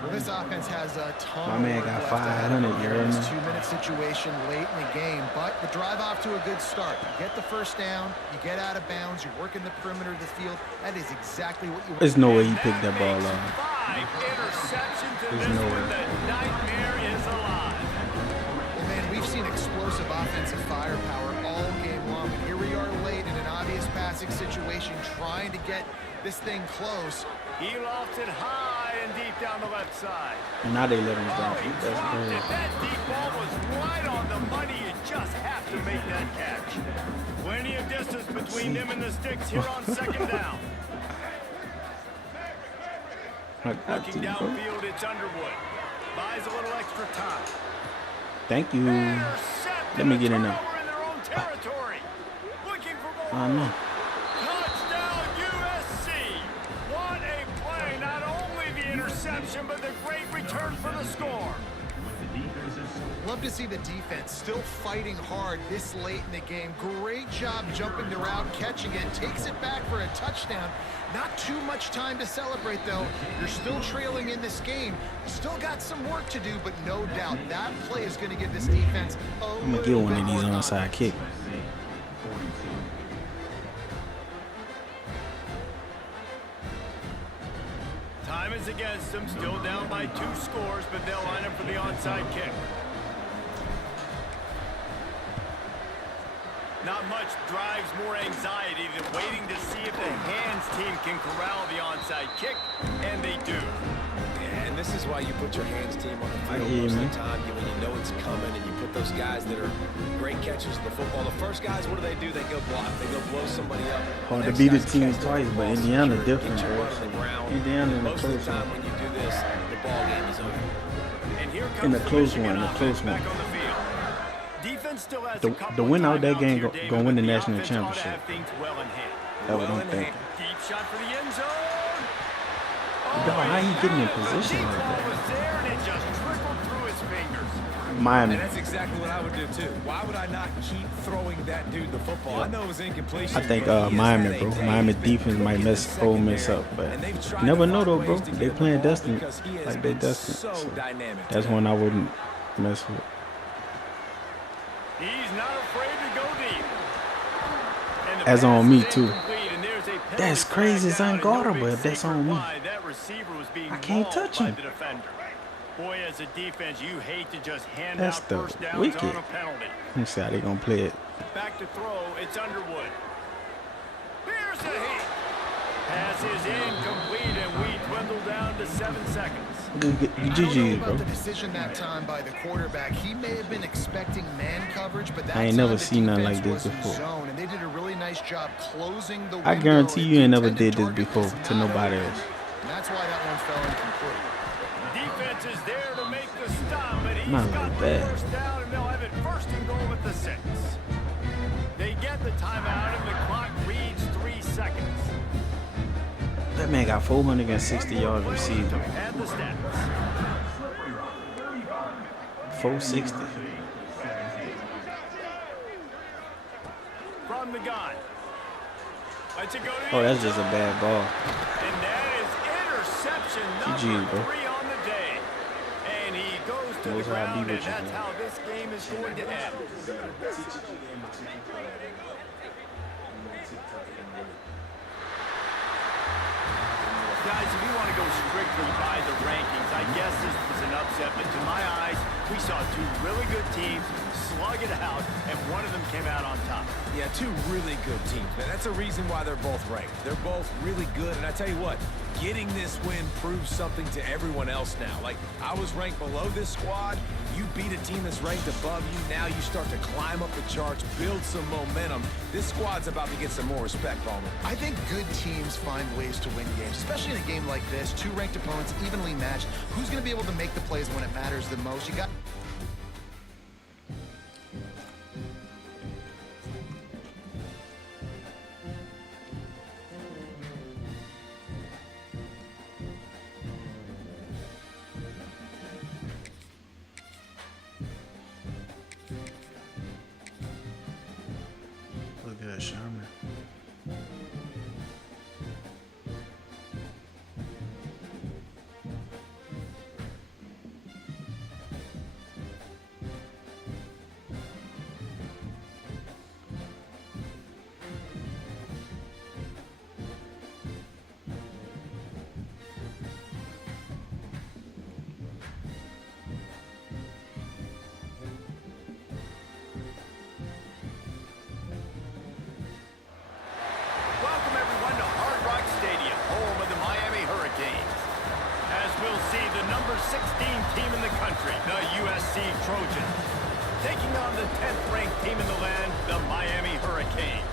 Well, this offense has a ton My of man work got left 500 ahead of yards. this 2-minute situation late in the game, but the drive off to a good start. You get the first down, you get out of bounds, you're working the perimeter of the field. That is exactly what you want. There's no way he picked that ball off. 5 interceptions in There's this no one. way. The nightmare is alive. Well, man, we've seen explosive offensive firepower all game long. But here we are late in an obvious passing situation, trying to get this thing close. He lofts it high and deep down the left side. And now they let him down. He That's dropped crazy. it. That deep ball was right on the money. You just have to make that catch. Plenty of distance between them and the sticks here on second down. Looking downfield, it's Underwood. Buys a little extra time. Thank you. Let me get in there. I know. Touchdown USC. What a play. Not only the interception, but the great return for the score. Love to see the defense still fighting hard this late in the game. Great job jumping the route, catching it, takes it back for a touchdown. Not too much time to celebrate, though. You're still trailing in this game. Still got some work to do, but no doubt that play is going to give this defense a I'm going to get one of these onside kicks. Time is against them. Still down by 2 scores, but they'll line up for the onside kick. Not much drives more anxiety than waiting to see if the hands team can corral the onside kick, and they do. And this is why you put your hands team on the field hear you, most of man. the time. When you know it's coming, and you put those guys that are great catchers of the football. The first guys, what do? They go block. They go blow somebody up. Hard to Next beat the guys team catch the twice, football, but Indiana secure it, different, get your bro. butt on the ground. Indiana in the Most of close the time one. when you do this, the ball game is over. And here comes In the close Michigan one, the offense close one. back on the field. Defense still has The- a couple the winner of out that timeouts game here, gonna David, win the but national offense ought to championship. have things well in hand. That's what Well I'm in thinking. Deep shot for the end zone. Dog, how you getting in The position deep like ball that? was there, and it just trickled through his fingers. Miami. And that's exactly what I would do too. Why would I not keep throwing that dude the football? I know it was incompletion. I think but he has Miami, had a bro. day. Miami He's been defense might cooking mess the Ole Miss secondary. up, but And they've tried you never to know find though, bro. ways to They get the playing ball destined because he has like they been destined. so So dynamic that's today. one I wouldn't mess with. He's not afraid to go deep. And the That's pass on me, is too. incomplete, and there's a penalty That's crazy. It's flag down, and no unguardable big if that's secret on me. why that receiver was being I can't mauled touch by him. the defender. Boy, as a defense, you hate to just hand That's out the first downs wicked. on a penalty. Let me see how they gonna play it. Back to throw, it's Underwood. Here's a hit. Pass is incomplete, and we dwindle down to 7 seconds. I don't know GG, about bro. the decision that time by the quarterback. He may have been expecting man coverage, but that I ain't time never the seen nothing defense like this was in before. zone, and they did a really nice job closing the I window, guarantee and you the ain't never intended did this target before was to not nobody open. else. And that's why that one fell incomplete. Defense is there to make the stop, but he's Not got like the that. first down, and they'll have it first and goal at the 6. They get the timeout, and the clock reads 3 seconds. That man got 460 yards receiving. And the stats. 460. From the gun. Let's it go to the Oh, end that's just a zone. bad ball. And that is Interception GG, number bro. 3 on the day. And he goes to the Most high be ground, with and you, that's man. how this game is going to end. Guys, if you want to go strictly by the rankings, I guess this was an upset, but to my eyes, we saw two really good teams slug it out, and one of them came out on top. Yeah, two really good teams, man. That's a reason why they're both ranked. They're both really good, and I tell you what, getting this win proves something to everyone else now. Like, I was ranked below this squad. You beat a team that's ranked above you. Now you start to climb up the charts, build some momentum. This squad's about to get some more respect, Palmer. I think good teams find ways to win games, especially in a game like this. Two ranked opponents, evenly matched. Who's going to be able to make the plays when it matters the most? You got... Look at that Sherman. Welcome, everyone, to Hard Rock Stadium, home of the Miami Hurricanes. As we'll see, the number 16 team in the country, the USC Trojans, taking on the 10th-ranked team in the land, the Miami Hurricanes.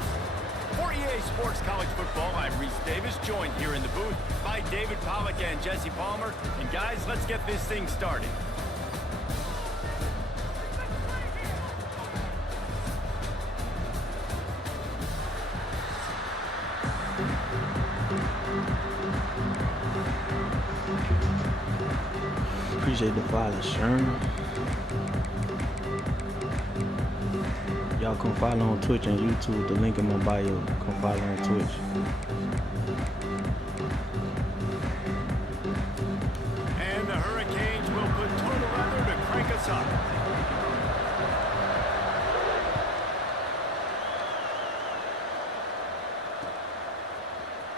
For EA Sports College Football, I'm Reese Davis, joined here in the booth by David Pollack and Jesse Palmer. And guys, let's get this thing started. Appreciate the follow, Sherman. Y'all come follow on Twitch and YouTube. The link in my bio. Come follow on Twitch. And the Hurricanes will put total leather to crank us up.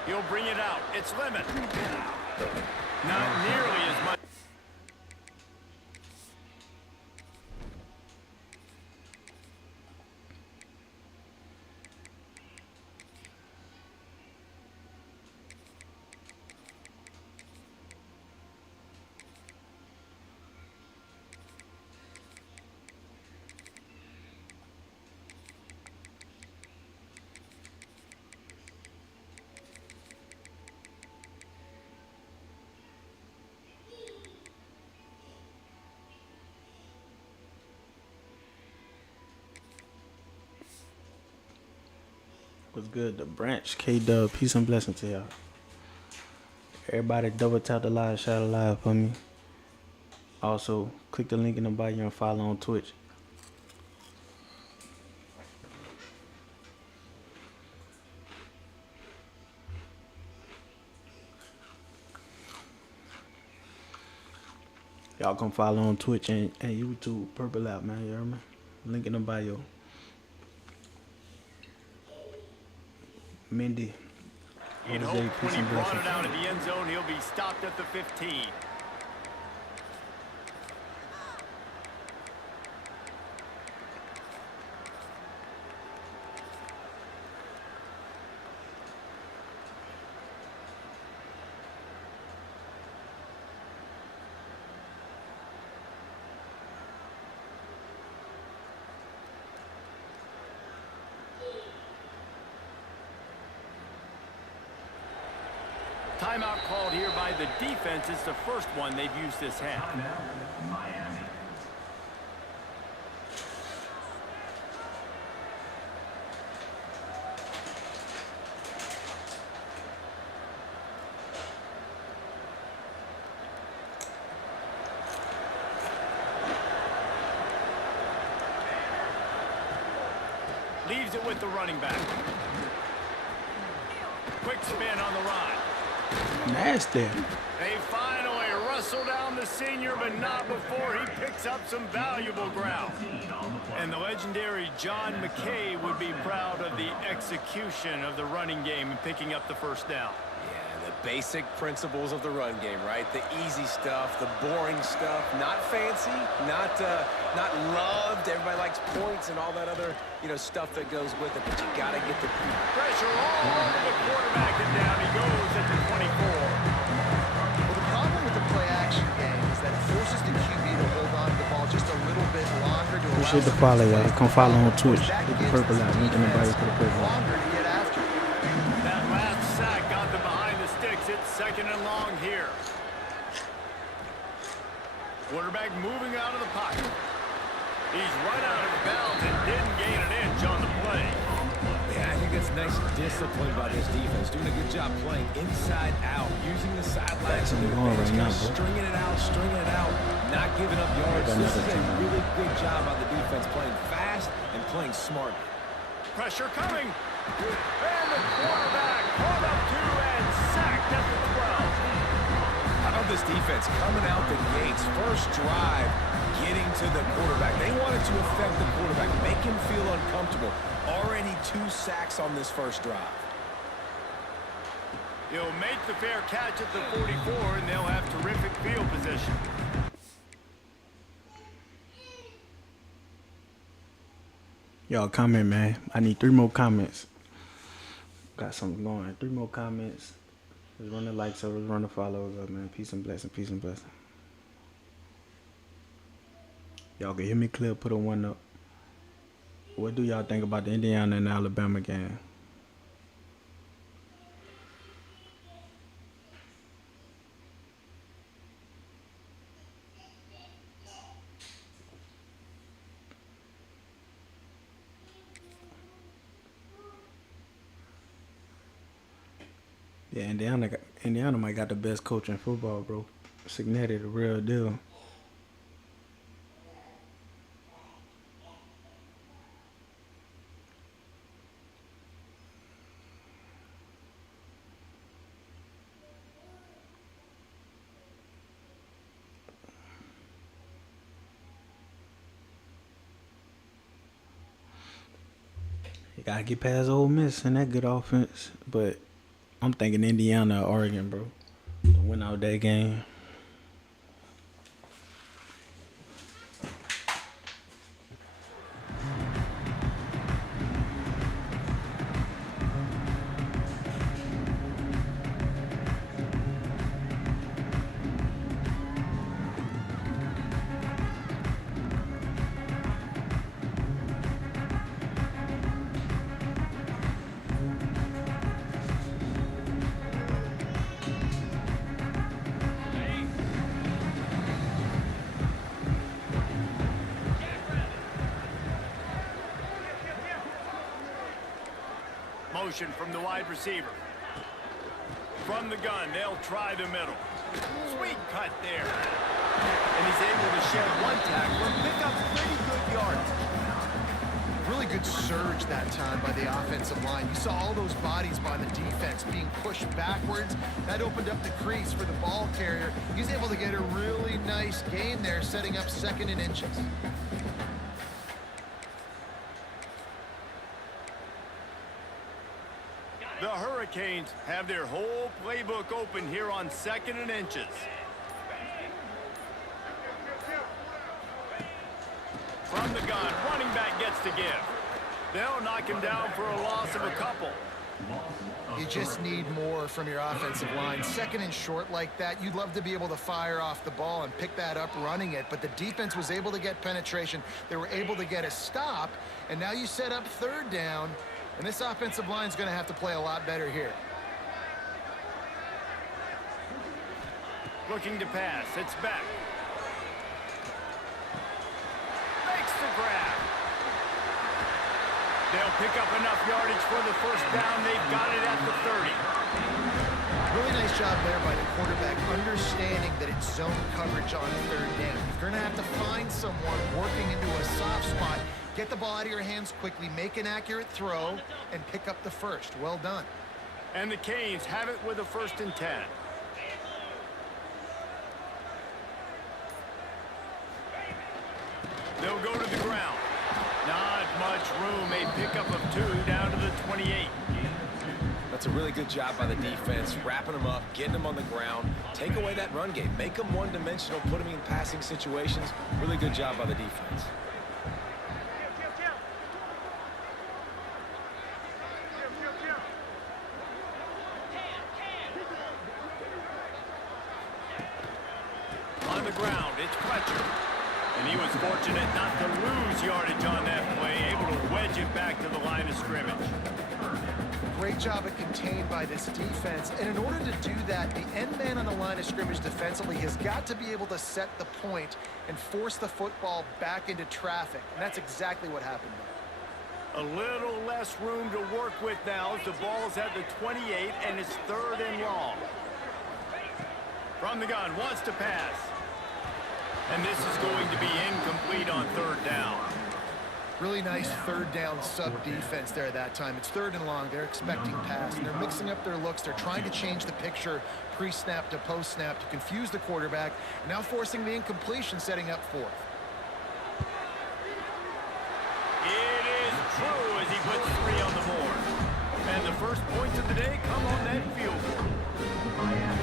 He'll bring it out. It's Lemon. Not nearly as much. What's good? The branch, K-Dub, peace and blessing to y'all. Everybody double tap the live, shout live for me. Also, click the link in the bio and follow on Twitch. Y'all can follow on Twitch and YouTube. Purple out, man. You hear me? Link in the bio. Mindy. You'd hope when he brought it out of the end zone, he'll be stopped at the 15. Timeout called here by the defense. It's the first one they've used this half. Miami. Leaves it with the running back. Quick spin on the run. Nasty. They finally wrestle down the senior, but not before he picks up some valuable ground. And the legendary John McKay would be proud of the execution of the running game and picking up the first down. Yeah, the basic principles of the run game, right? The easy stuff, the boring stuff, not fancy, not loved. Everybody likes points and all that other, stuff that goes with it, but you got to get the Pressure all over the quarterback, and down he goes at the 24. Well, the problem with the play-action game is that it forces the QB to hold on to the ball just a little bit longer to Appreciate the follow, y'all. Come follow on Twitch. Hit the purple light. Link in the bio for the purple light. Longer to get after. That last sack got them behind the sticks. It's 2nd and long here. Quarterback moving out of the pocket. He's right out of bounds and didn't gain an inch on the play. Yeah, I think that's nice discipline by this defense. Doing a good job playing inside out, using the sidelines. Stringing it out, not giving up yards. This is a really good job on the defense, playing fast and playing smart. Pressure coming. And the quarterback caught up to and sacked at the 12. How about this defense coming out the gates, first drive, getting to the quarterback. They wanted to affect the quarterback, make him feel uncomfortable. Already 2 sacks on this first drive. He'll make the fair catch at the 44, and they'll have terrific field position. Y'all comment, man. I need 3 more comments. Got something going. 3 more comments. Let's run the likes up. Let's run the follows up, man. Peace and blessing. Peace and blessing. Y'all can hear me clear. Put a 1 up. What do y'all think about the Indiana and Alabama game? Yeah, Indiana might got the best coach in football, bro. Signetti, the real deal. You gotta get past Ole Miss and that good offense, but I'm thinking Indiana or Oregon, bro, to win out that game. Motion from the wide receiver. From the gun, they'll try the middle. Sweet cut there. And he's able to shed 1 tackle and pick up pretty good yardage. Really good surge that time by the offensive line. You saw all those bodies by the defense being pushed backwards. That opened up the crease for the ball carrier. He's able to get a really nice gain there, setting up 2nd and inches. The Hurricanes have their whole playbook open here on 2nd and inches. From the gun, running back gets to give. They'll knock him down for a loss of a couple. You just need more from your offensive line. 2nd and short like that, you'd love to be able to fire off the ball and pick that up running it, but the defense was able to get penetration. They were able to get a stop, and now you set up 3rd down. And this offensive line is going to have to play a lot better here. Looking to pass. It's back. Makes the grab. They'll pick up enough yardage for the first down. They've got it at the 30. Really nice job there by the quarterback, understanding that it's zone coverage on 3rd down. You're going to have to find someone working into a soft spot. Get the ball out of your hands quickly, make an accurate throw, and pick up the first. Well done. And the Canes have it with a 1st and 10. They'll go to the ground. Not much room. A pickup of 2 down to the 28. That's a really good job by the defense, wrapping them up, getting them on the ground. Take away that run game. Make them one-dimensional, put them in passing situations. Really good job by the defense. On the ground, it's Fletcher. And he was fortunate not to lose yardage on that play, able to wedge it back to the line of scrimmage. Great job of contained by this defense. And in order to do that, the end man on the line of scrimmage defensively has got to be able to set the point and force the football back into traffic. And that's exactly what happened there. A little less room to work with now as the ball's at the 28 and it's 3rd and long. From the gun, wants to pass. And this is going to be incomplete on 3rd down. Really nice 3rd down sub-defense there that time. It's 3rd and long. They're expecting pass. And they're mixing up their looks. They're trying to change the picture pre-snap to post-snap to confuse the quarterback. Now forcing the incompletion, setting up 4th. It is true as he puts 3 on the board. And the first points of the day come on that field goal.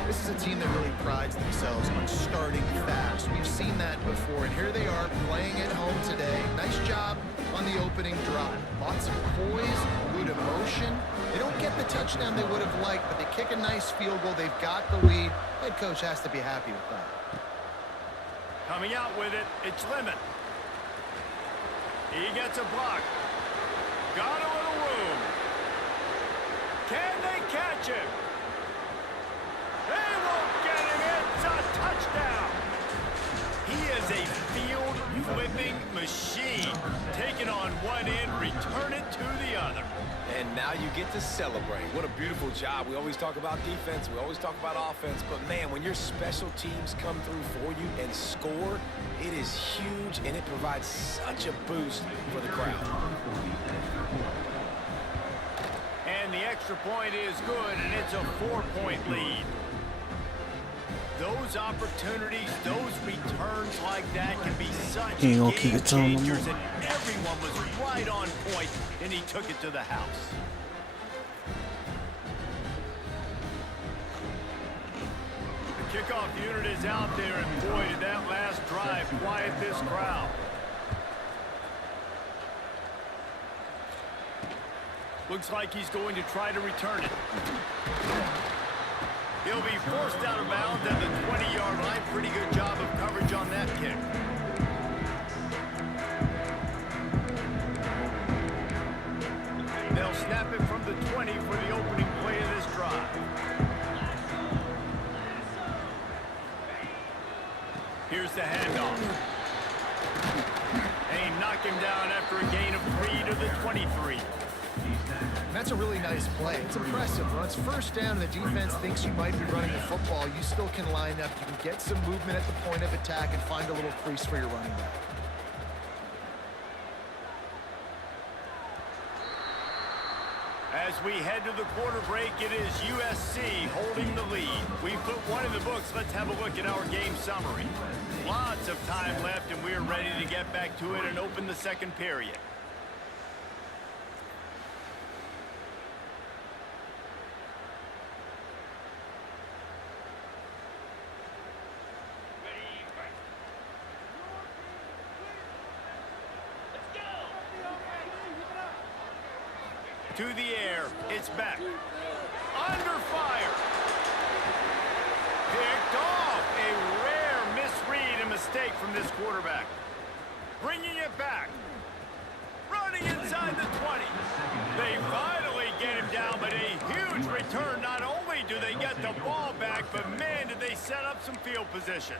This is a team that really prides themselves on starting fast. We've seen that before, and here they are playing at home today. Nice job on the opening drive. Lots of poise, good emotion. They don't get the touchdown they would have liked, but they kick a nice field goal. They've got the lead. Head coach has to be happy with that. Coming out with it, it's Lemon. He gets a block. Got a little room. Can they catch him? They won't get him. It's a touchdown. He is a field-whipping machine. Take it on one end, return it to the other. And now you get to celebrate. What a beautiful job. We always talk about defense. We always talk about offense. But, man, when your special teams come through for you and score, it is huge, and it provides such a boost for the crowd. And the extra point is good, and it's a 4-point lead. Those opportunities, those returns like that can be such game changers, and everyone was right on point, and he took it to the house. The kickoff unit is out there, and boy, did that last drive quiet this crowd. Looks like he's going to try to return it. He'll be forced out of bounds at the 20-yard line. Pretty good job of coverage on that kick. They'll snap it from the 20 for the opening play of this drive. Here's the handoff. And he knocked him down after a gain of 3 to the 23. That's a really nice play. It's impressive. When it's 1st down and the defense thinks you might be running the football, you still can line up. You can get some movement at the point of attack and find a little crease for your running back. As we head to the quarter break, it is USC holding the lead. We've put one in the books. Let's have a look at our game summary. Lots of time left, and we're ready to get back to it and open the 2nd period. To the air, it's back. Under fire. Picked off. A rare misread and mistake from this quarterback. Bringing it back. Running inside the 20. They finally get him down, but a huge return. Not only do they get the ball back, but man, did they set up some field position.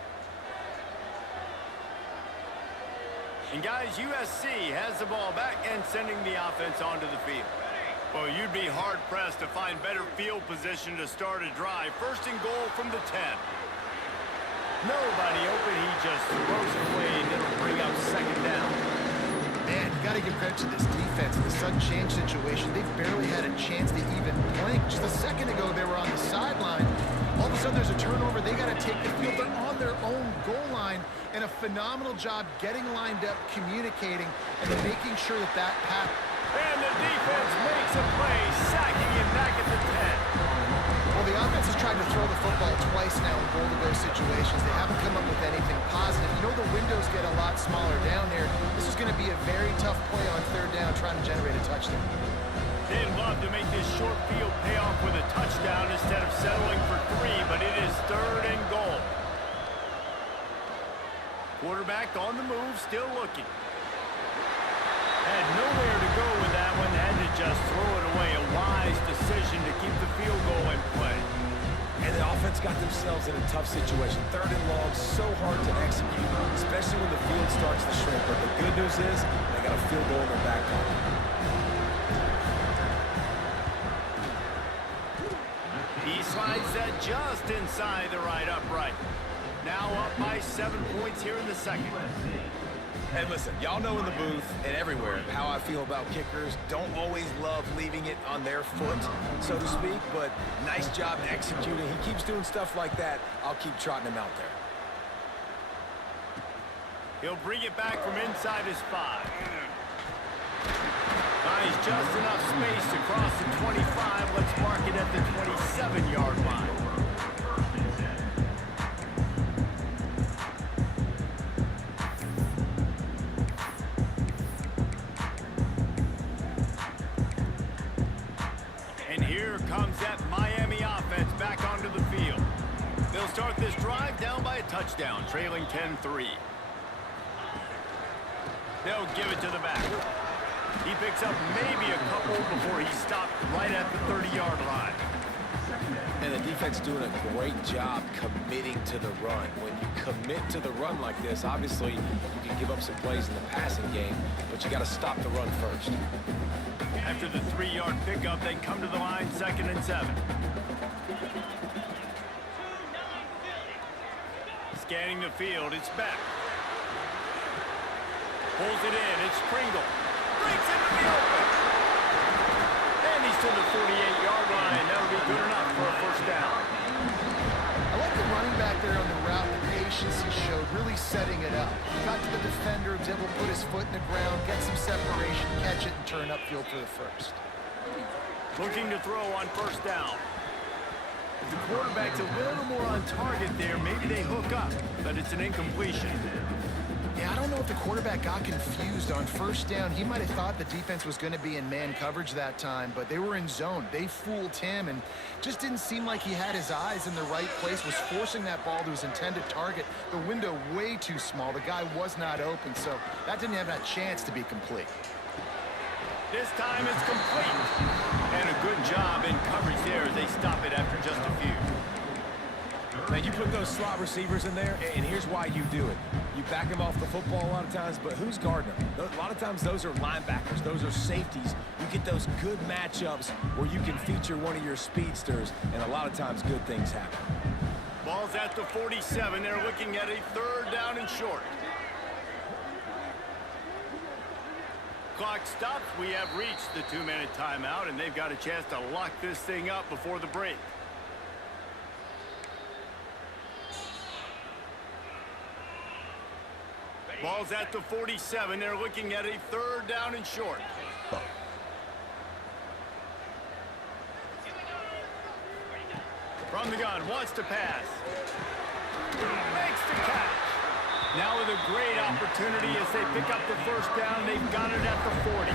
And guys, USC has the ball back and sending the offense onto the field. Well, you'd be hard-pressed to find better field position to start a drive. 1st and goal from the 10. Nobody open. He just throws it away, and it'll bring up 2nd down. Man, you got to give credit to this defense in the sudden change situation. They've barely had a chance to even blink. Just a second ago, they were on the sideline. All of a sudden, there's a turnover. They got to take the field. They're on their own goal line, and a phenomenal job getting lined up, communicating, and making sure that that pass. And the defense makes a play, sacking him back at the 10. Well, the offense has tried to throw the football twice now in goal-to-go situations. They haven't come up with anything positive. You know the windows get a lot smaller down there. This is going to be a very tough play on third down, trying to generate a touchdown. They'd love to make this short field pay off with a touchdown instead of settling for 3, but it is third and goal. Quarterback on the move, still looking. Had nowhere to go with that one, had to just throw it away. A wise decision to keep the field goal in play. And the offense got themselves in a tough situation. Third and long, so hard to execute, especially when the field starts to shrink. But the good news is they got a field goal in their back pocket. He slides that just inside the right upright. Now up by 7 points here in the second. And listen, y'all know in the booth and everywhere how I feel about kickers. Don't always love leaving it on their foot, so to speak, but nice job executing. He keeps doing stuff like that. I'll keep trotting him out there. He'll bring it back from inside his 5. Finds just enough space to cross the 25. Let's mark it at the 27-yard line. And here comes that Miami offense back onto the field. They'll start this drive down by a touchdown, trailing 10-3. They'll give it to the back. He picks up maybe a couple before he stopped right at the 30-yard line. And the defense doing a great job committing to the run. When you commit to the run like this, obviously you can give up some plays in the passing game, but you got to stop the run first. After the 3-yard pickup, they come to the line, 2nd and 7. Scanning the field, it's Beck. Pulls it in, it's Pringle. Breaks into the open. And he's to the 48-yard line. That'll be good enough for a first down. I like the running back there on the route, the patience he showed, really setting it up. Got to the defender, was able to put his foot in the ground, get some separation, catch it, and turn upfield for the first. Looking to throw on first down. If the quarterback's a little more on target there, maybe they hook up, but it's an incompletion. Yeah, I don't know if the quarterback got confused on first down. He might have thought the defense was going to be in man coverage that time, but they were in zone. They fooled him and just didn't seem like he had his eyes in the right place, was forcing that ball to his intended target. The window way too small. The guy was not open, so that didn't have that chance to be complete. This time it's complete. And a good job in coverage there as they stop it after just a few. Now, you put those slot receivers in there, and here's why you do it. You back them off the football a lot of times, but who's guarding them? A lot of times those are linebackers. Those are safeties. You get those good matchups where you can feature one of your speedsters, and a lot of times good things happen. Ball's at the 47. They're looking at a 3rd down and short. Clock stops. We have reached the 2-minute timeout, and they've got a chance to lock this thing up before the break. Ball's at the 47. They're looking at a 3rd down and short. From the gun, wants to pass. Makes the catch. Now with a great opportunity as they pick up the first down. They've got it at the 40.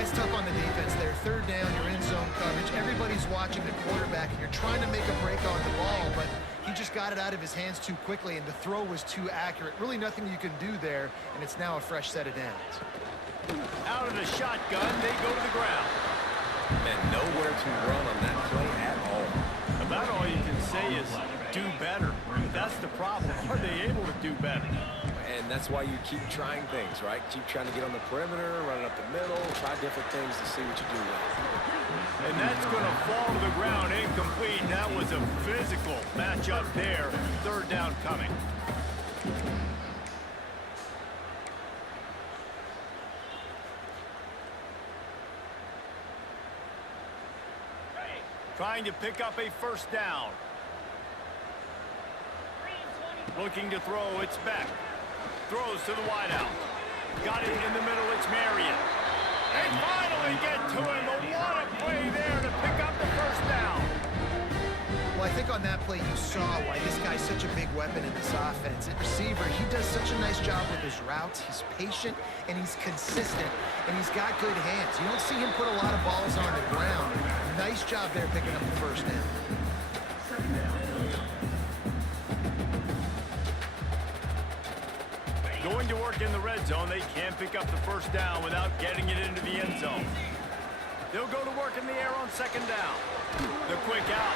It's tough on the defense there. 3rd down, you're in zone coverage. Everybody's watching the quarterback, and you're trying to make a break on the ball, but he just got it out of his hands too quickly, and the throw was too accurate. Really nothing you can do there, and it's now a fresh set of downs. Out of the shotgun, they go to the ground. And nowhere to run on that play at all. About all you can say is do better. That's the problem. Are they able to do better? And that's why you keep trying things, right? Keep trying to get on the perimeter, run it up the middle, try different things to see what you do well. And that's going to fall to the ground incomplete. That was a physical matchup there. 3rd down coming. Trying to pick up a first down. Looking to throw, it's Beck. Throws to the wideout. Got it in the middle, it's Marion. They finally get to him, but what a play there to pick up the first down. Well, I think on that play you saw why this guy's such a big weapon in this offense. At receiver, he does such a nice job with his routes. He's patient, and he's consistent, and he's got good hands. You don't see him put a lot of balls on the ground. Nice job there picking up the first down. Going to work in the red zone, they can't pick up the first down without getting it into the end zone. They'll go to work in the air on second down. The quick out.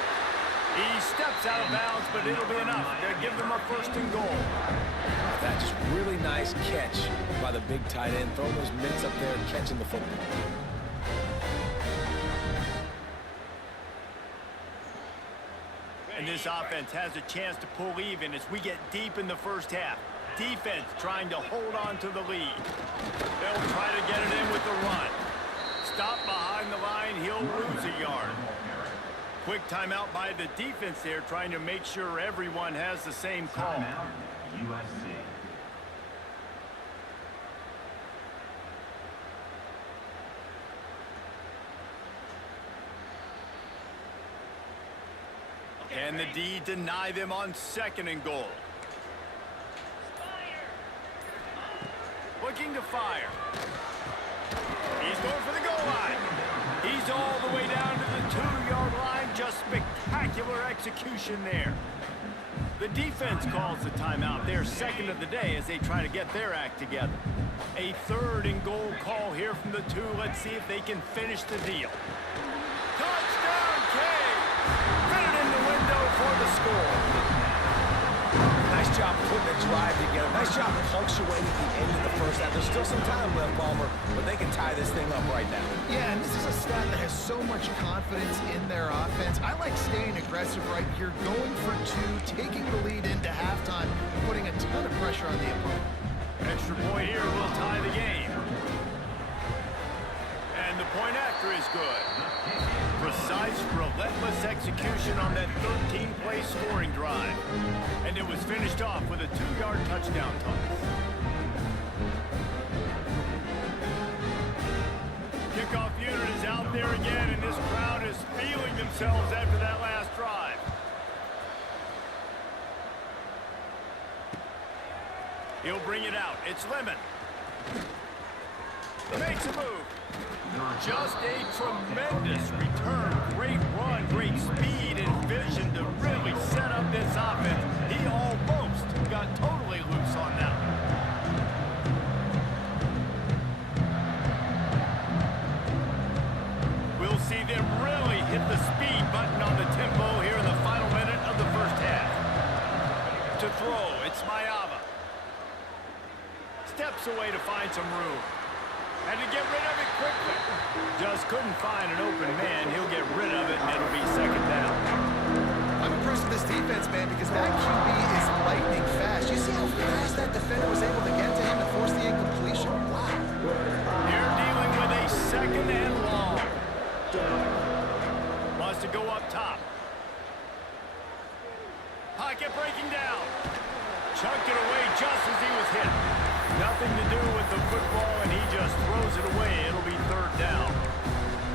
He steps out of bounds, but it'll be enough to give them a first and goal. That's just really nice catch by the big tight end. Throwing those mitts up there and catching the football. And this offense has a chance to pull even as we get deep in the first half. Defense trying to hold on to the lead. They'll try to get it in with the run. Stop behind the line, he'll lose a yard. Quick timeout by the defense there, trying to make sure everyone has the same call. Timeout, USC. Can the D deny them on second and goal? Looking to fire. He's going for the goal line. He's all the way down to the 2-yard line. Just spectacular execution there. The defense calls the timeout. Their second of the day as they try to get their act together. A third and goal call here from the 2. Let's see if they can finish the deal. Touchdown, Cade! Fit it in the window for the score. Nice job putting the drive together. Nice job punctuating the end of the first half. There's still some time left, Palmer, but they can tie this thing up right now. Yeah, and this is a stat that has so much confidence in their offense. I like staying aggressive right here, going for 2, taking the lead into halftime, putting a ton of pressure on the opponent. Extra point here will tie the game. And the point after is good. Precise, relentless execution on that 13-play scoring drive. And it was finished off with a 2-yard touchdown toss. Kickoff unit is out there again, and this crowd is feeling themselves after that last drive. He'll bring it out. It's Lemon. Makes a move. Just a tremendous return. Great run, great speed and vision to really set up this offense. He almost got totally loose on that one. We'll see them really hit the speed button on the tempo here in the final minute of the first half. To throw, it's Mayava. Steps away to find some room. Had to get rid of it quickly. Just couldn't find an open man. He'll get rid of it, and it'll be second down. I'm impressed with this defense, man, because that QB is lightning fast. You see how fast that defender was able to get to him to force the incompletion? Wow. You're dealing with a second and long. Wants to go up top. Pocket breaking down. Chucked it away just as he was hit. Nothing to do with the football, and he just throws it away. It'll be third down.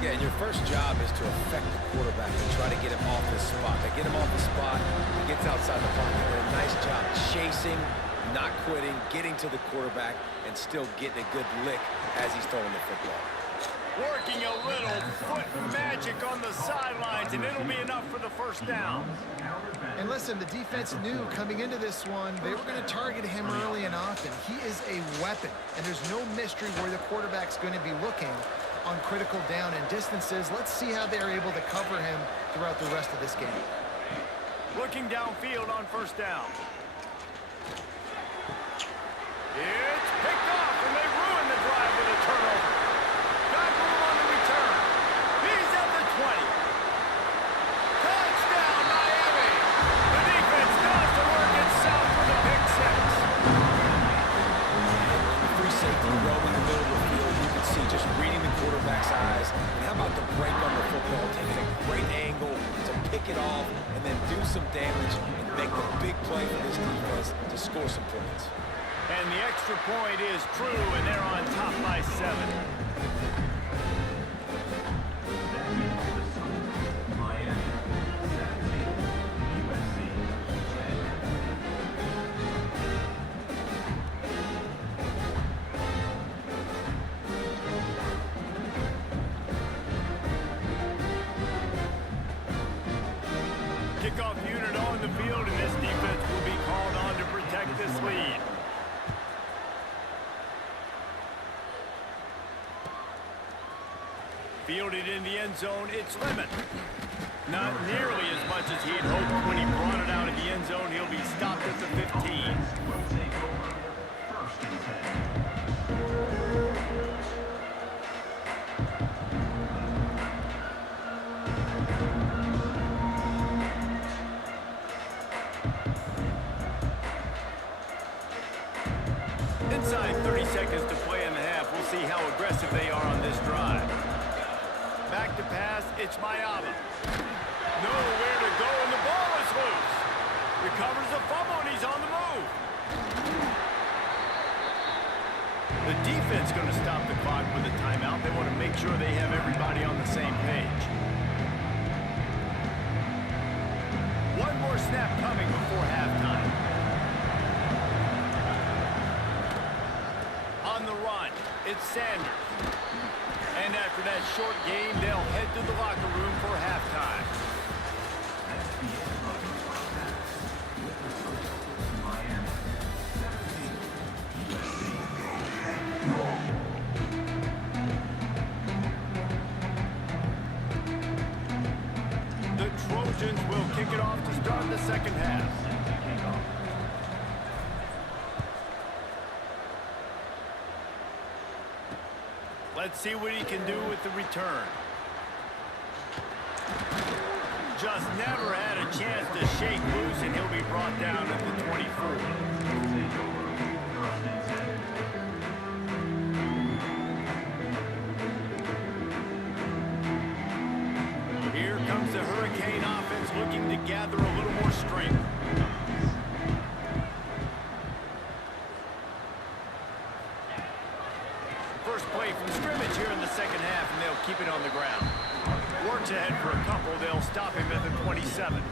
Yeah, and your first job is to affect the quarterback and try to get him off his spot. They get him off the spot, he gets outside the pocket. Did a nice job chasing, not quitting, getting to the quarterback, and still getting a good lick as he's throwing the football. Working a little foot magic on the sidelines, and it'll be enough for the first down. And listen, the defense knew coming into this one, they were going to target him early and often. He is a weapon, and there's no mystery where the quarterback's going to be looking on critical down and distances. Let's see how they're able to cover him throughout the rest of this game. Looking downfield on first down. It's picked off, and they ruin the drive with a turnover. Got room on the return. He's at the 20. Touchdown, Miami. The defense does the work itself for the pick six. Free safety row in the middle of the field. You can see just reading the quarterback's eyes. And how about the break on the football, taking a great angle, make the big play for this defense to score some points. And the extra point is true, and they're on top by 7. Kickoff unit on the field, and this defense will be called on to protect this lead. Fielded in the end zone, it's Lemon. Not nearly as much as he had hoped when he brought it out of the end zone. He'll be stopped at the 15. Inside 30 seconds to play in the half. We'll see how aggressive they are on this drive. Back to pass, it's Mayava. Nowhere to go, and the ball is loose. Recovers the fumble, and he's on the move. The defense going to stop the clock with a timeout. They want to make sure they have everybody on the same page. One more snap coming before halftime. On the run, it's Sanders. And after that short game, they'll head to the locker room for halftime. The Trojans will kick it off to start the second half. Let's see what he can do with the return. Just never had a chance to shake loose, and he'll be brought down at the 24. Here comes the Hurricane offense looking to gather a little more strength. First play from scrimmage here in the second half, and they'll keep it on the ground. Works ahead for a couple. They'll stop him at the 27.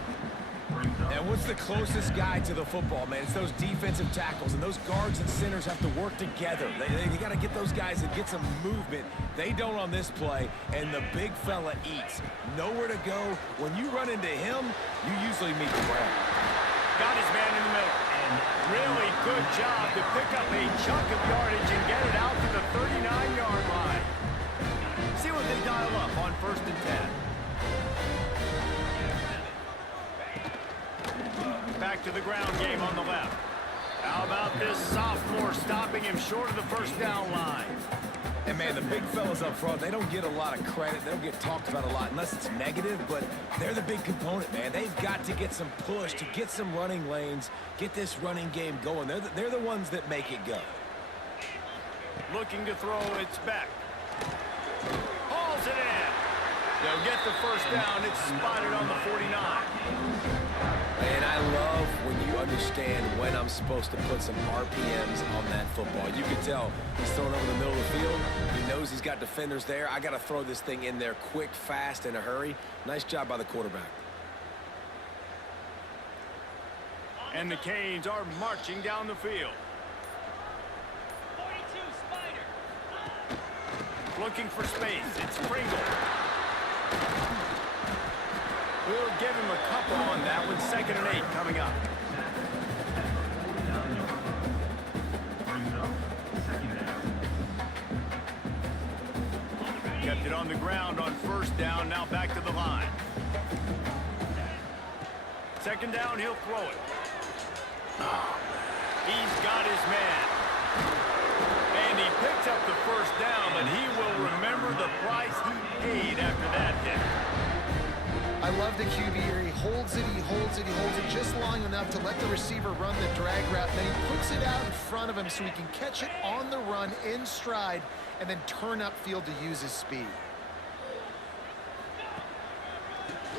And what's the closest guy to the football, man? It's those defensive tackles, and those guards and centers have to work together. They got to get those guys and get some movement. They don't on this play, and the big fella eats. Nowhere to go. When you run into him, you usually meet the ground. Got his man in the middle. Really good job to pick up a chunk of yardage and get it out to the 39-yard line. See what they dial up on 1st and 10. Back to the ground game on the left. How about this sophomore stopping him short of the first down line? And, man, the big fellas up front, they don't get a lot of credit. They don't get talked about a lot unless it's negative, but they're the big component, man. They've got to get some push, to get some running lanes, get this running game going. They're the ones that make it go. Looking to throw, it's back. Hauls it in. They'll get the first down. It's spotted on the 49. And I love when you understand when I'm supposed to put some RPMs on that football. You can tell he's throwing over the middle of the field. He knows he's got defenders there. I got to throw this thing in there quick, fast, in a hurry. Nice job by the quarterback. And the Canes are marching down the field. 42 Spider. Looking for space. It's Pringle. We'll give him a couple on that one. 2nd and 8 coming up. Kept it on the ground on 1st down. Now back to the line. 2nd down, he'll throw it. He's got his man. And he picks up the 1st down, but he will remember the price he paid after that hit. I love the QB here. He holds it, he holds it, he holds it just long enough to let the receiver run the drag route. Then he puts it out in front of him so he can catch it on the run in stride and then turn upfield to use his speed.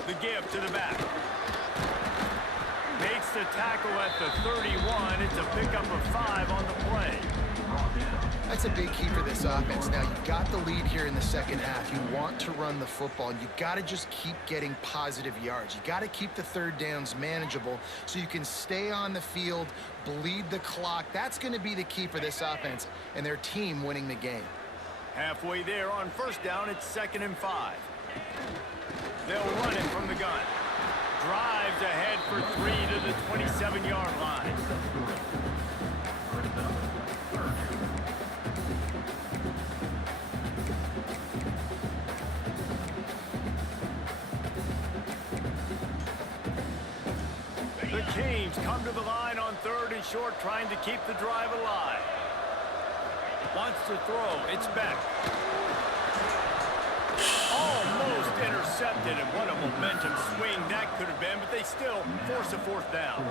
The give to the back. Makes Breaks the tackle at the 31. It's a pickup of 5 on the play. That's a big key for this offense. Now, you've got the lead here in the second half. You want to run the football, and you've got to just keep getting positive yards. You got to keep the third downs manageable so you can stay on the field, bleed the clock. That's going to be the key for this offense and their team winning the game. Halfway there on first down, it's 2nd and 5. They'll run it from the gun. Drives ahead for 3 to the 27-yard line. The Canes come to the line on 3rd and short, trying to keep the drive alive. Wants to throw. It's Beck. Almost intercepted, and what a momentum swing that could have been, but they still force a 4th down.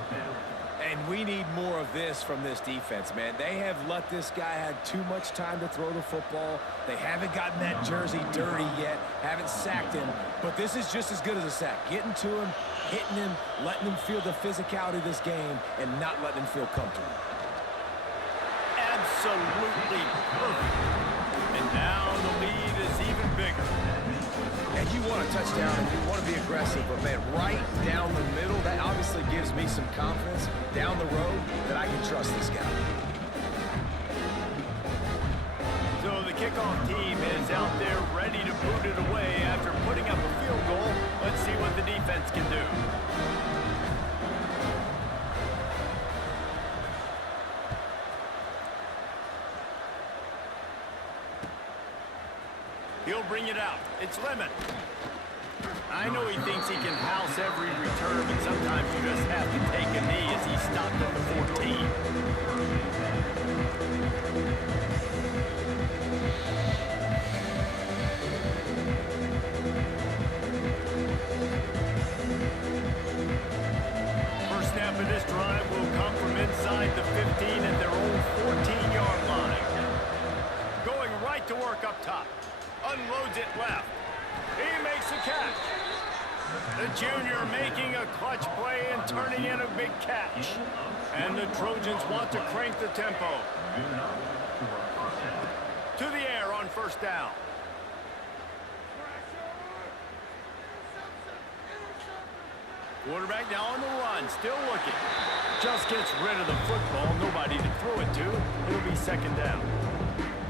And we need more of this from this defense, man. They have let this guy have too much time to throw the football. They haven't gotten that jersey dirty yet, haven't sacked him, but this is just as good as a sack. Getting to him, hitting him, letting him feel the physicality of this game, and not letting him feel comfortable. Absolutely perfect. And now the lead is even bigger. And you want a touchdown, and you want to be aggressive, but, man, right down the middle, that obviously gives me some confidence down the road that I can trust this guy. So the kickoff team is out there ready to boot it away after putting up a field goal. Let's see what the defense can do. He'll bring it out. It's Lemon. I know he thinks he can house every return, but sometimes you just have to take a knee as he stopped at the 14. First snap of this drive will come from inside the 15 at their own 14-yard line. Going right to work up top. Unloads it left. He makes the catch. The junior making a clutch play and turning in a big catch. And the Trojans want to crank the tempo. To the air on first down. Quarterback now on the run, still looking. Just gets rid of the football, nobody to throw it to. It'll be 2nd down.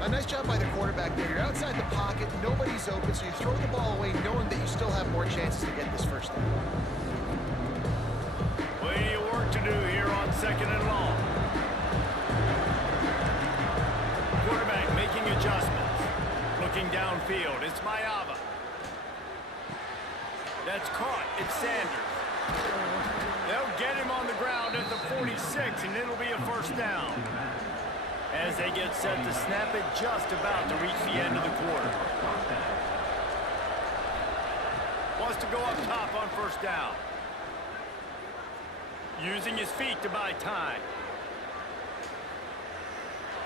A nice job by the quarterback there. You're outside the pocket, nobody's open, so you throw the ball away knowing that you still have more chances to get this first down. Plenty of work to do here on 2nd and long. Quarterback making adjustments. Looking downfield, it's Mayava. That's caught, it's Sanders. They'll get him on the ground at the 46, and it'll be a first down. As they get set to snap it, just about to reach the end of the quarter. Wants to go up top on first down. Using his feet to buy time.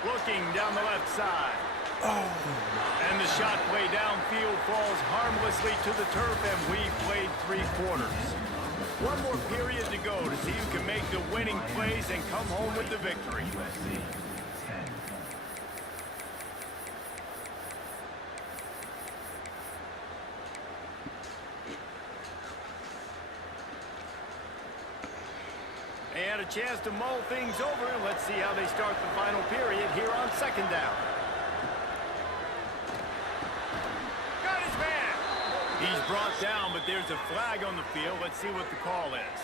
Looking down the left side. And the shot play downfield falls harmlessly to the turf, and we've played 3 quarters. One more period to go to see who can make the winning plays and come home with the victory. They had a chance to mull things over. Let's see how they start the final period here on 2nd down. Got his man. He's brought down, but there's a flag on the field. Let's see what the call is.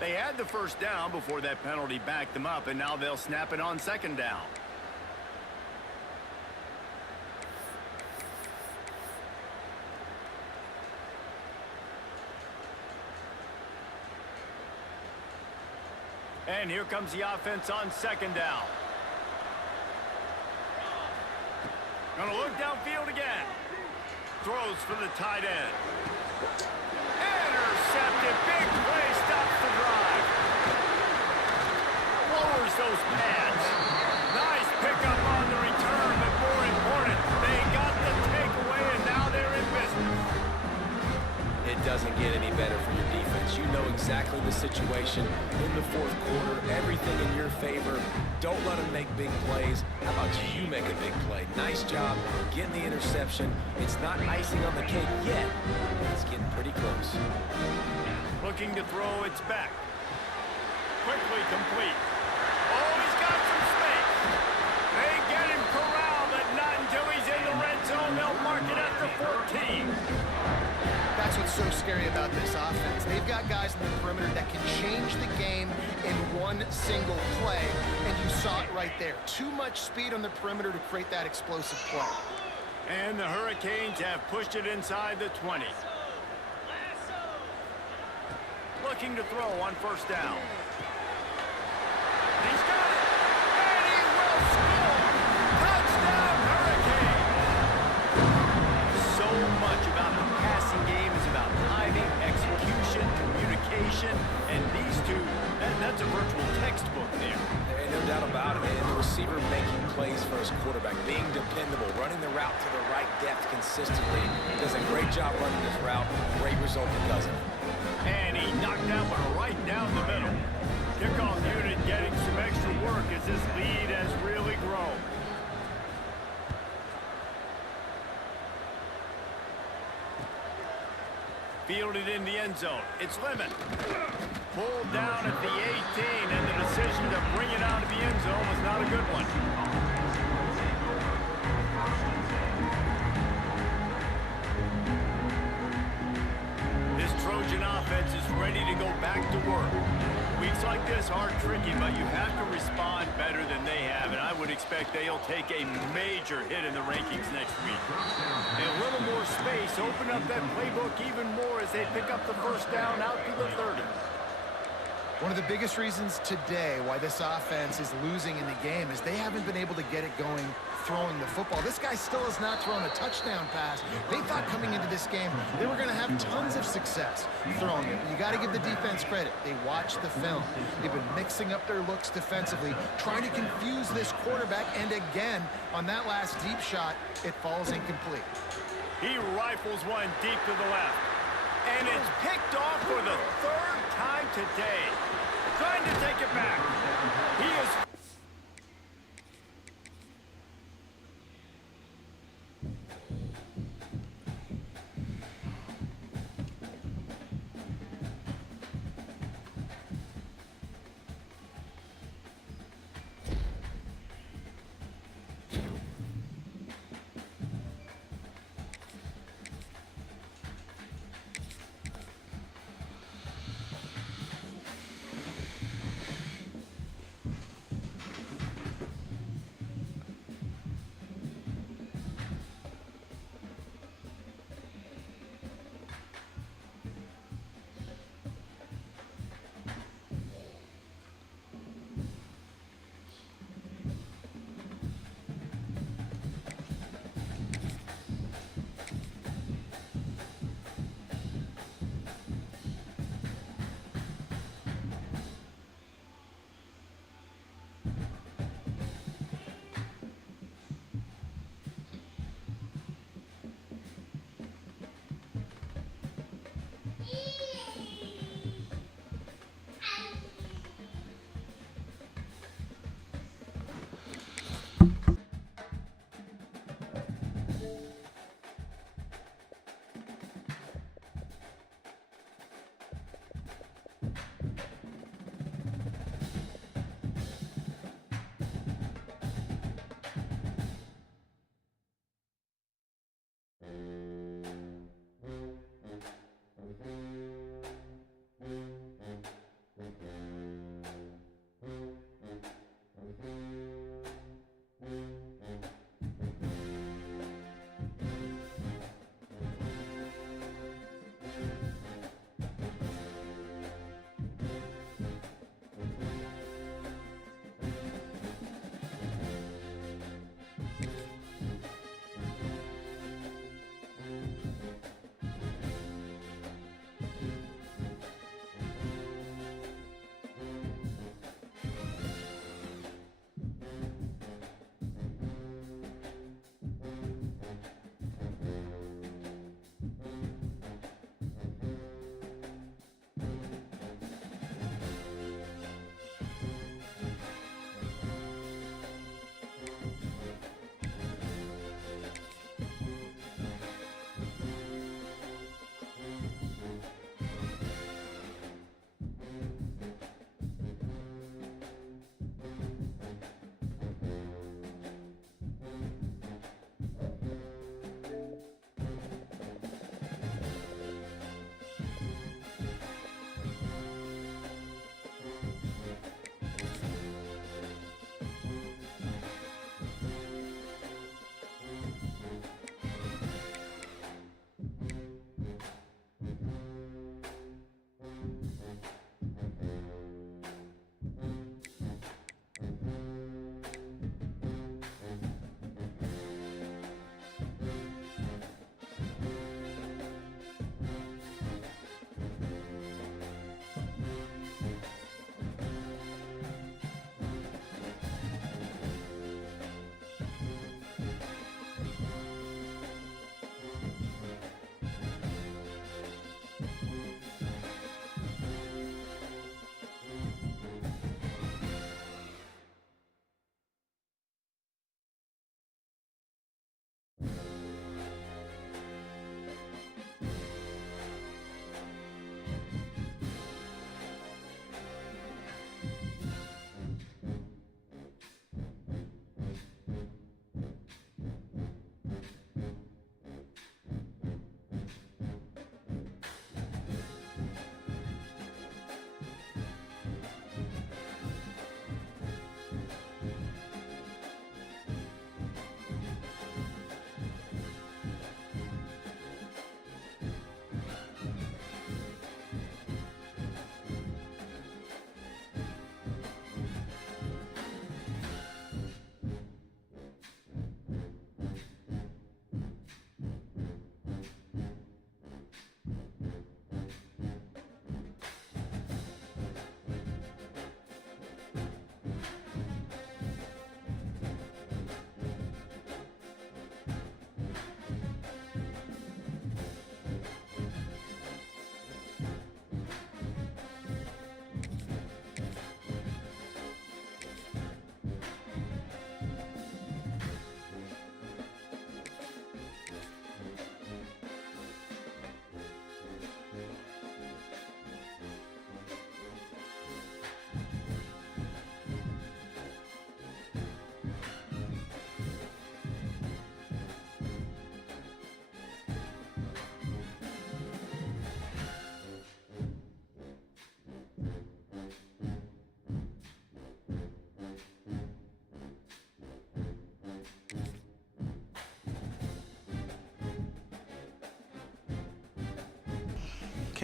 They had the first down before that penalty backed them up, and now they'll snap it on 2nd down. And here comes the offense on 2nd down. Gonna look downfield again. Throws for the tight end. Intercepted. Big play. Stops the drive. Lowers those pads. Nice pickup on the return, but more important, they got the takeaway, and now they're in business. It doesn't get any better for your defense. You know exactly the situation in the fourth quarter, everything in your favor. Don't let them make big plays. How about you make a big play? Nice job getting the interception. It's not icing on the cake yet. It's getting pretty close. Looking to throw, it's back. Quickly complete. Oh, he's got some space. They get him corralled, but not until he's in the red zone. They'll mark it at the 14. That's what's so scary about this offense. They've got guys in the perimeter that can change the game in one single play, and you saw it right there. Too much speed on the perimeter to create that explosive play. And the Hurricanes have pushed it inside the 20. Looking to throw on first down. He's got it, and he will score! Touchdown, Hurricane! So much about the passing game is about timing, execution, communication, and these two, that's a virtual textbook there. There ain't no doubt about it. And the receiver making plays for his quarterback, being dependable, running the route to the right depth consistently. He does a great job running this route. Great result because of it. And he knocked that one right down the middle. Kickoff unit getting some extra work as this lead has really grown. Fielded in the end zone. It's Lemon. Pulled down at the 18, and the decision to bring it out of the end zone was not a good one. This Trojan offense is ready to go back to work. Weeks like this are tricky, but you have to respond better than they have, and I would expect they'll take a major hit in the rankings next week. And a little more space, open up that playbook even more as they pick up the first down out to the 30. One of the biggest reasons today why this offense is losing in the game is they haven't been able to get it going throwing the football. This guy still has not thrown a touchdown pass. They thought coming into this game they were going to have tons of success throwing it. You got to give the defense credit. They watched the film. They've been mixing up their looks defensively, trying to confuse this quarterback, and again, on that last deep shot, it falls incomplete. He rifles one deep to the left. And it's picked off for the third time today. Trying to take it back. He is...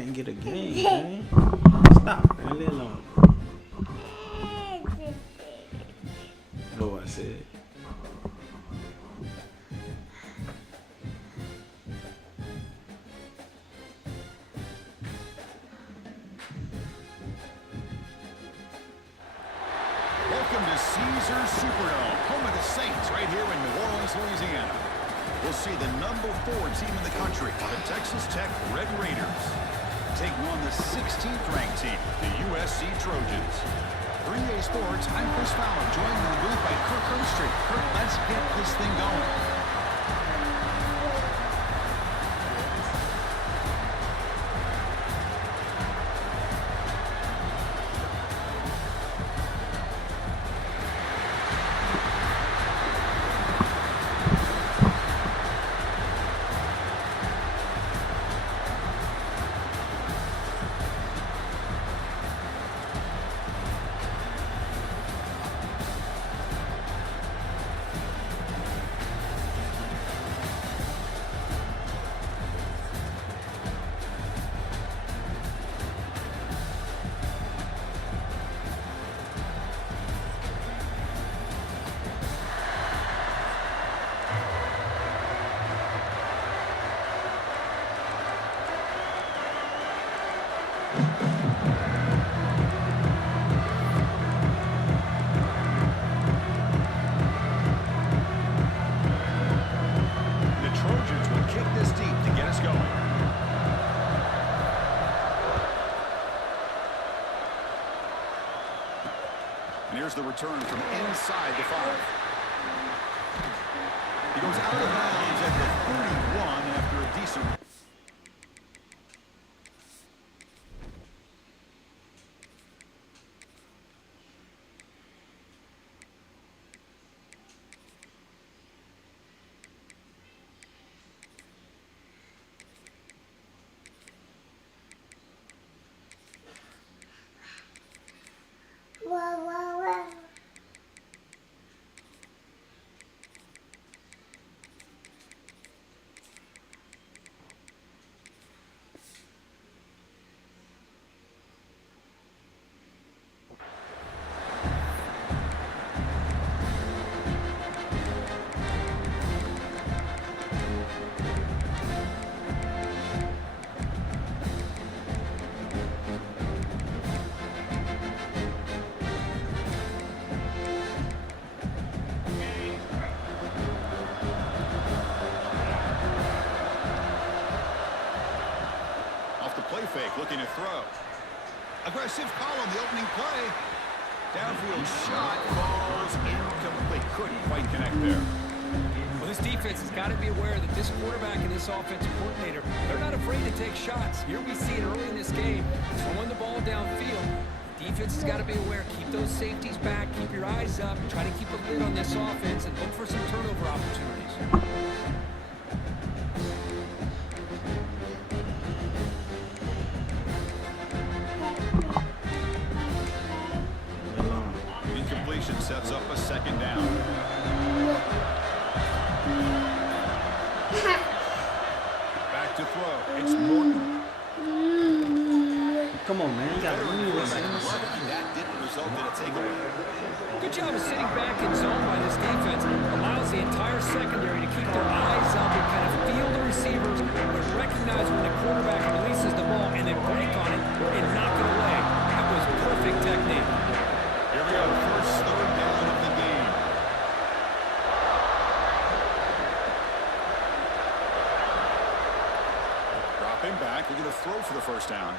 can't get a game, man. Stop, man. Leave it alone. Oh, I said. Welcome to Caesars Superdome, home of the Saints, right here in New Orleans, Louisiana. We'll see the number 4 team in the country, the Texas Tech Red Raiders, taking on the 16th ranked team, the USC Trojans. 3A Sports, I'm Chris Fowler, joined in the booth by Kirk Herbstreit. Kirk, let's get this thing going. Here's the return from inside the 5. He goes out of bounds at the 31 after a decent... Fake, looking to throw. Aggressive call on the opening play. Downfield shot falls incomplete. Couldn't quite connect there. Well, this defense has got to be aware that this quarterback and this offensive coordinator, they're not afraid to take shots. Here we see it early in this game, throwing the ball downfield. The defense has got to be aware. Keep those safeties back. Keep your eyes up. Try to keep a lid on this offense and look for some turnover opportunities. Sets up a second down. Back to throw. It's Morton. Come on, man. You got to move this. That didn't result in a takeaway. Good job of sitting back in zone by this defense. Allows the entire secondary to keep their eyes up and kind of feel the receivers, but recognize when the quarterback releases the ball and then break on it and knock it away. That was perfect technique. Here we go. First third down of the game. Dropping back. We're going to throw for the first down.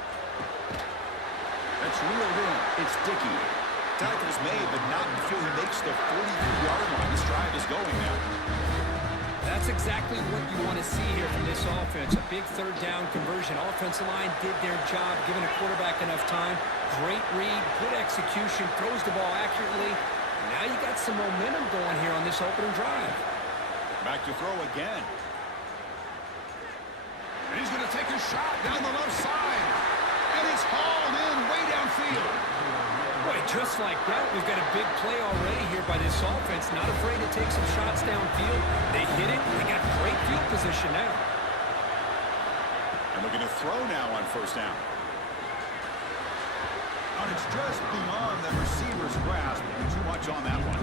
That's reeled in. It's Dickey. Tackle's made, but not until he makes the 43-yard line. This drive is going now. That's exactly what you want to see here from this offense. A big third down conversion. Offensive line did their job, giving a quarterback enough time. Great read, good execution, throws the ball accurately. Now you got some momentum going here on this opening drive. Back to throw again. And he's going to take a shot down the left side. And it's hauled in way downfield. Boy, just like that, we've got a big play already here by this offense. Not afraid to take some shots downfield. They hit it. They got great field position now. And And looking to throw now on first down. And it's just beyond the receiver's grasp. Too much on that one.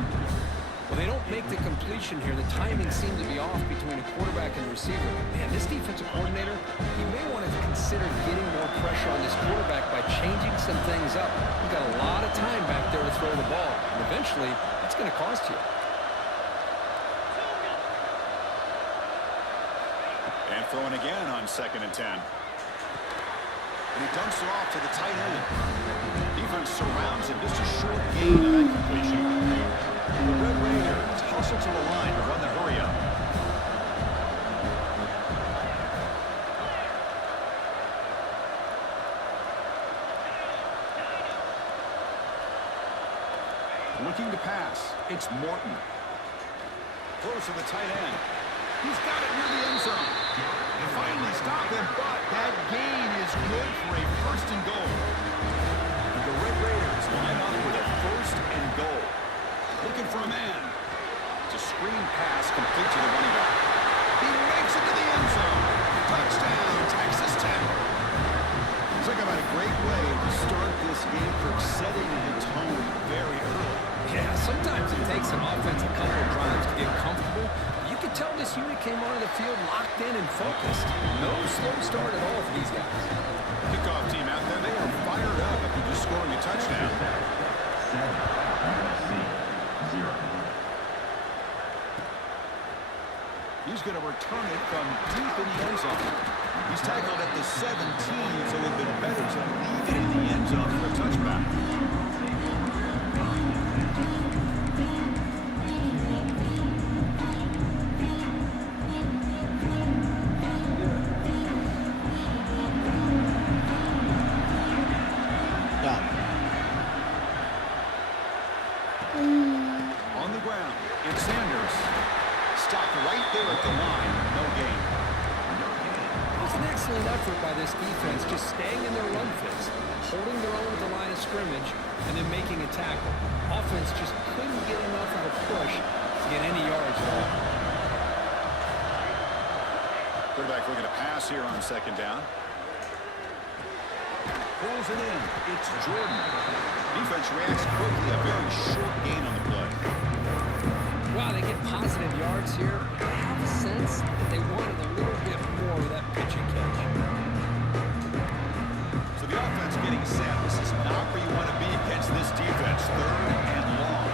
Well, they don't make the completion here. The timing seemed to be off between a quarterback and a receiver. Man, this defensive coordinator, he may want to consider getting more pressure on this quarterback by changing some things up. You've got a lot of time back there to throw the ball. And eventually, that's going to cost you. And throwing again on 2nd and 10. And he dumps it off to the tight end. Defense surrounds him. Just a short gain of that completion. The Red Raiders hustle to the line to run the hurry up. Looking to pass. It's Morton. Close to the tight end. He's got it near the end zone. They finally stop him, but that gain is good for a 1st and goal. And the Red Raiders line up with a 1st and goal. Looking for a man. It's a screen pass complete to the running back. He makes it to the end zone. Touchdown, Texas Tech. Looks like about a great way to start this game for setting the tone very early. Yeah, sometimes it takes an offense a couple of drives to get comfortable. You can tell this unit came onto the field locked in and focused. No slow start at all for these guys. Kickoff team out there, they are fired up after just scoring a touchdown. He's going to return it from deep in the end zone. He's tackled at the 17, so it would have been better to leave it in the end zone for a touchback. On the ground, it's Sanders. Stopped right there at the line. No gain. It was an excellent effort by this defense, just staying in their run fits, holding their own at the line of scrimmage, and then making a tackle. Offense just couldn't get enough of a push to get any yards at all. Quarterback looking to pass here on 2nd down. Pulls it in. It's Jordan. Defense reacts quickly. A very short gain on the play. Wow, they get positive yards here. I have a sense that they wanted a little bit more of that pitch and catch. So the offense getting set. This is not where you want to be against this defense. 3rd and long.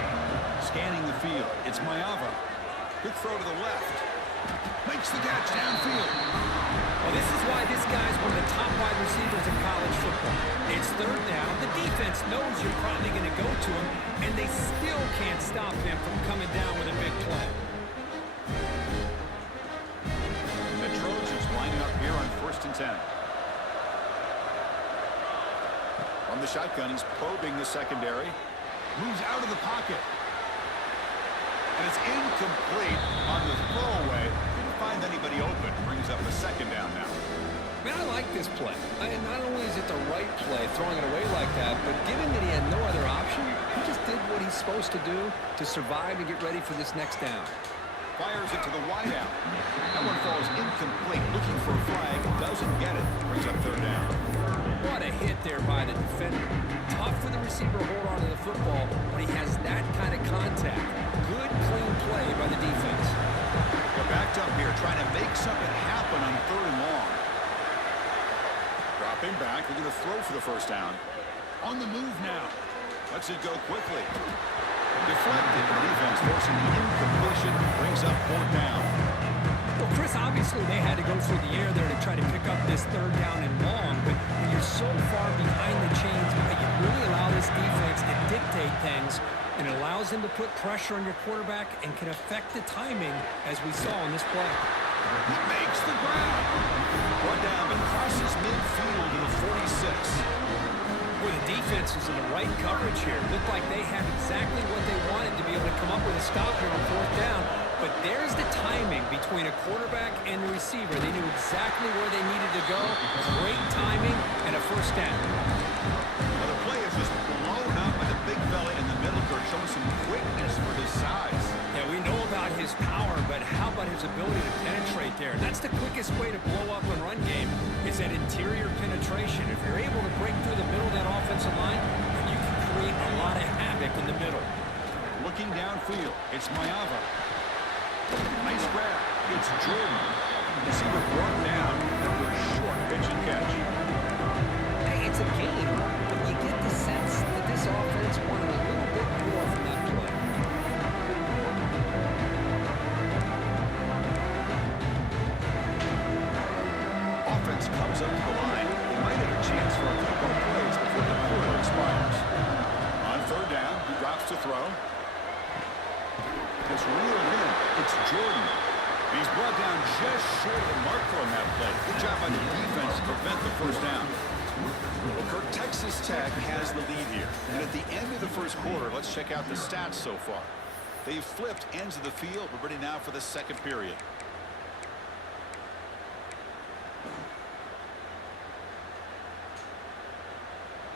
Scanning the field. It's Mayava. Good throw to the left. Makes the catch downfield. Well, this is why this guy's one of the top wide receivers in college football. It's 3rd down. The defense knows you're probably going to go to him, and they still can't stop him from coming down with a big play. And the Trojans lining up here on 1st and 10. From the shotgun, he's probing the secondary. Moves out of the pocket. And it's incomplete on the throwaway. Didn't find anybody open. Brings up a 2nd down now. Man, I like this play. Not only is it the right play, throwing it away like that, but given that he had no other option, he just did what he's supposed to do to survive and get ready for this next down. Fires it to the wideout. That one falls incomplete. Looking for a flag. Doesn't get it. Brings up 3rd down. What a hit there by the defender. Tough for the receiver to hold on to the football when he has that kind of contact. Good, clean play by the defense. They're backed up here, trying to make something happen on 3rd and long. Dropping back, they're going to throw for the 1st down. On the move now. Lets it go quickly. Deflected. The defense forcing the incompletion. Brings up 4th down. Well, Chris, obviously they had to go through the air there to try to pick up this 3rd down and long, but when you're so far behind the chains, you really allow this defense to dictate things, and it allows them to put pressure on your quarterback and can affect the timing, as we saw in this play. He makes the ground. Brought down but crosses midfield to the 46. Well, the defense was in the right coverage here. It looked like they had exactly what they wanted to be able to come up with a stop here on 4th down. But there's the timing between a quarterback and the receiver. They knew exactly where they needed to go. Great timing and a 1st down. Well, the play is just blown up by the big fella in the middle, showing some quickness for his size. Yeah, we know about his power, but how about about his ability to penetrate there. That's the quickest way to blow up a run game, is that interior penetration. If you're able to break through the middle of that offensive line, then you can create a lot of havoc in the middle. Looking downfield, it's Mayava. Nice grab. It's Jordan. Receiver brought down after a short pitch and catch. Hey, it's a game, but you get the sense that this offense wanted a little bit more from that play. Offense comes up to the line. They might have a chance for a couple of plays before the quarter expires. On third down, he drops to throw. It's reeled in. It's Jordan. He's brought down just short of the marker on that play. Good job by the defense to prevent the first down. Well, Kirk, Texas Tech has the lead here. And at the end of the first quarter, let's check out the stats so far. They've flipped ends of the field. We're ready now for the second period.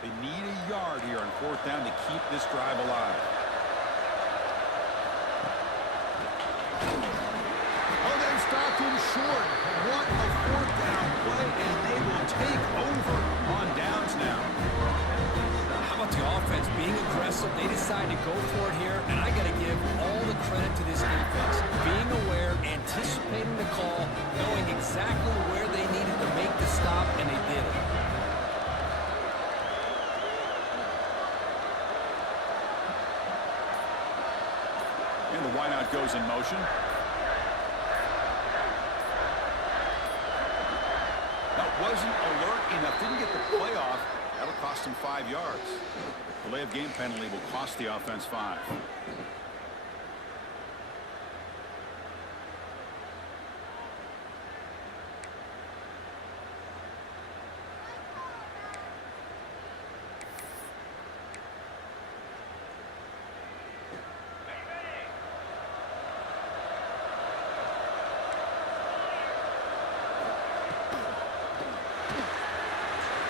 They need a yard here on fourth down to keep this drive alive. Oh, they stopped him short. What a fourth down play, and they will take over on downs now. How about the offense being aggressive? They decide to go for it here, and I got to give all the credit to this defense. Being aware, anticipating the call, knowing exactly where they needed to make the stop, and they did it. And the wideout goes in motion. That wasn't alert enough. Didn't get the play off. That'll cost him 5 yards. Delay of game penalty will cost the offense 5.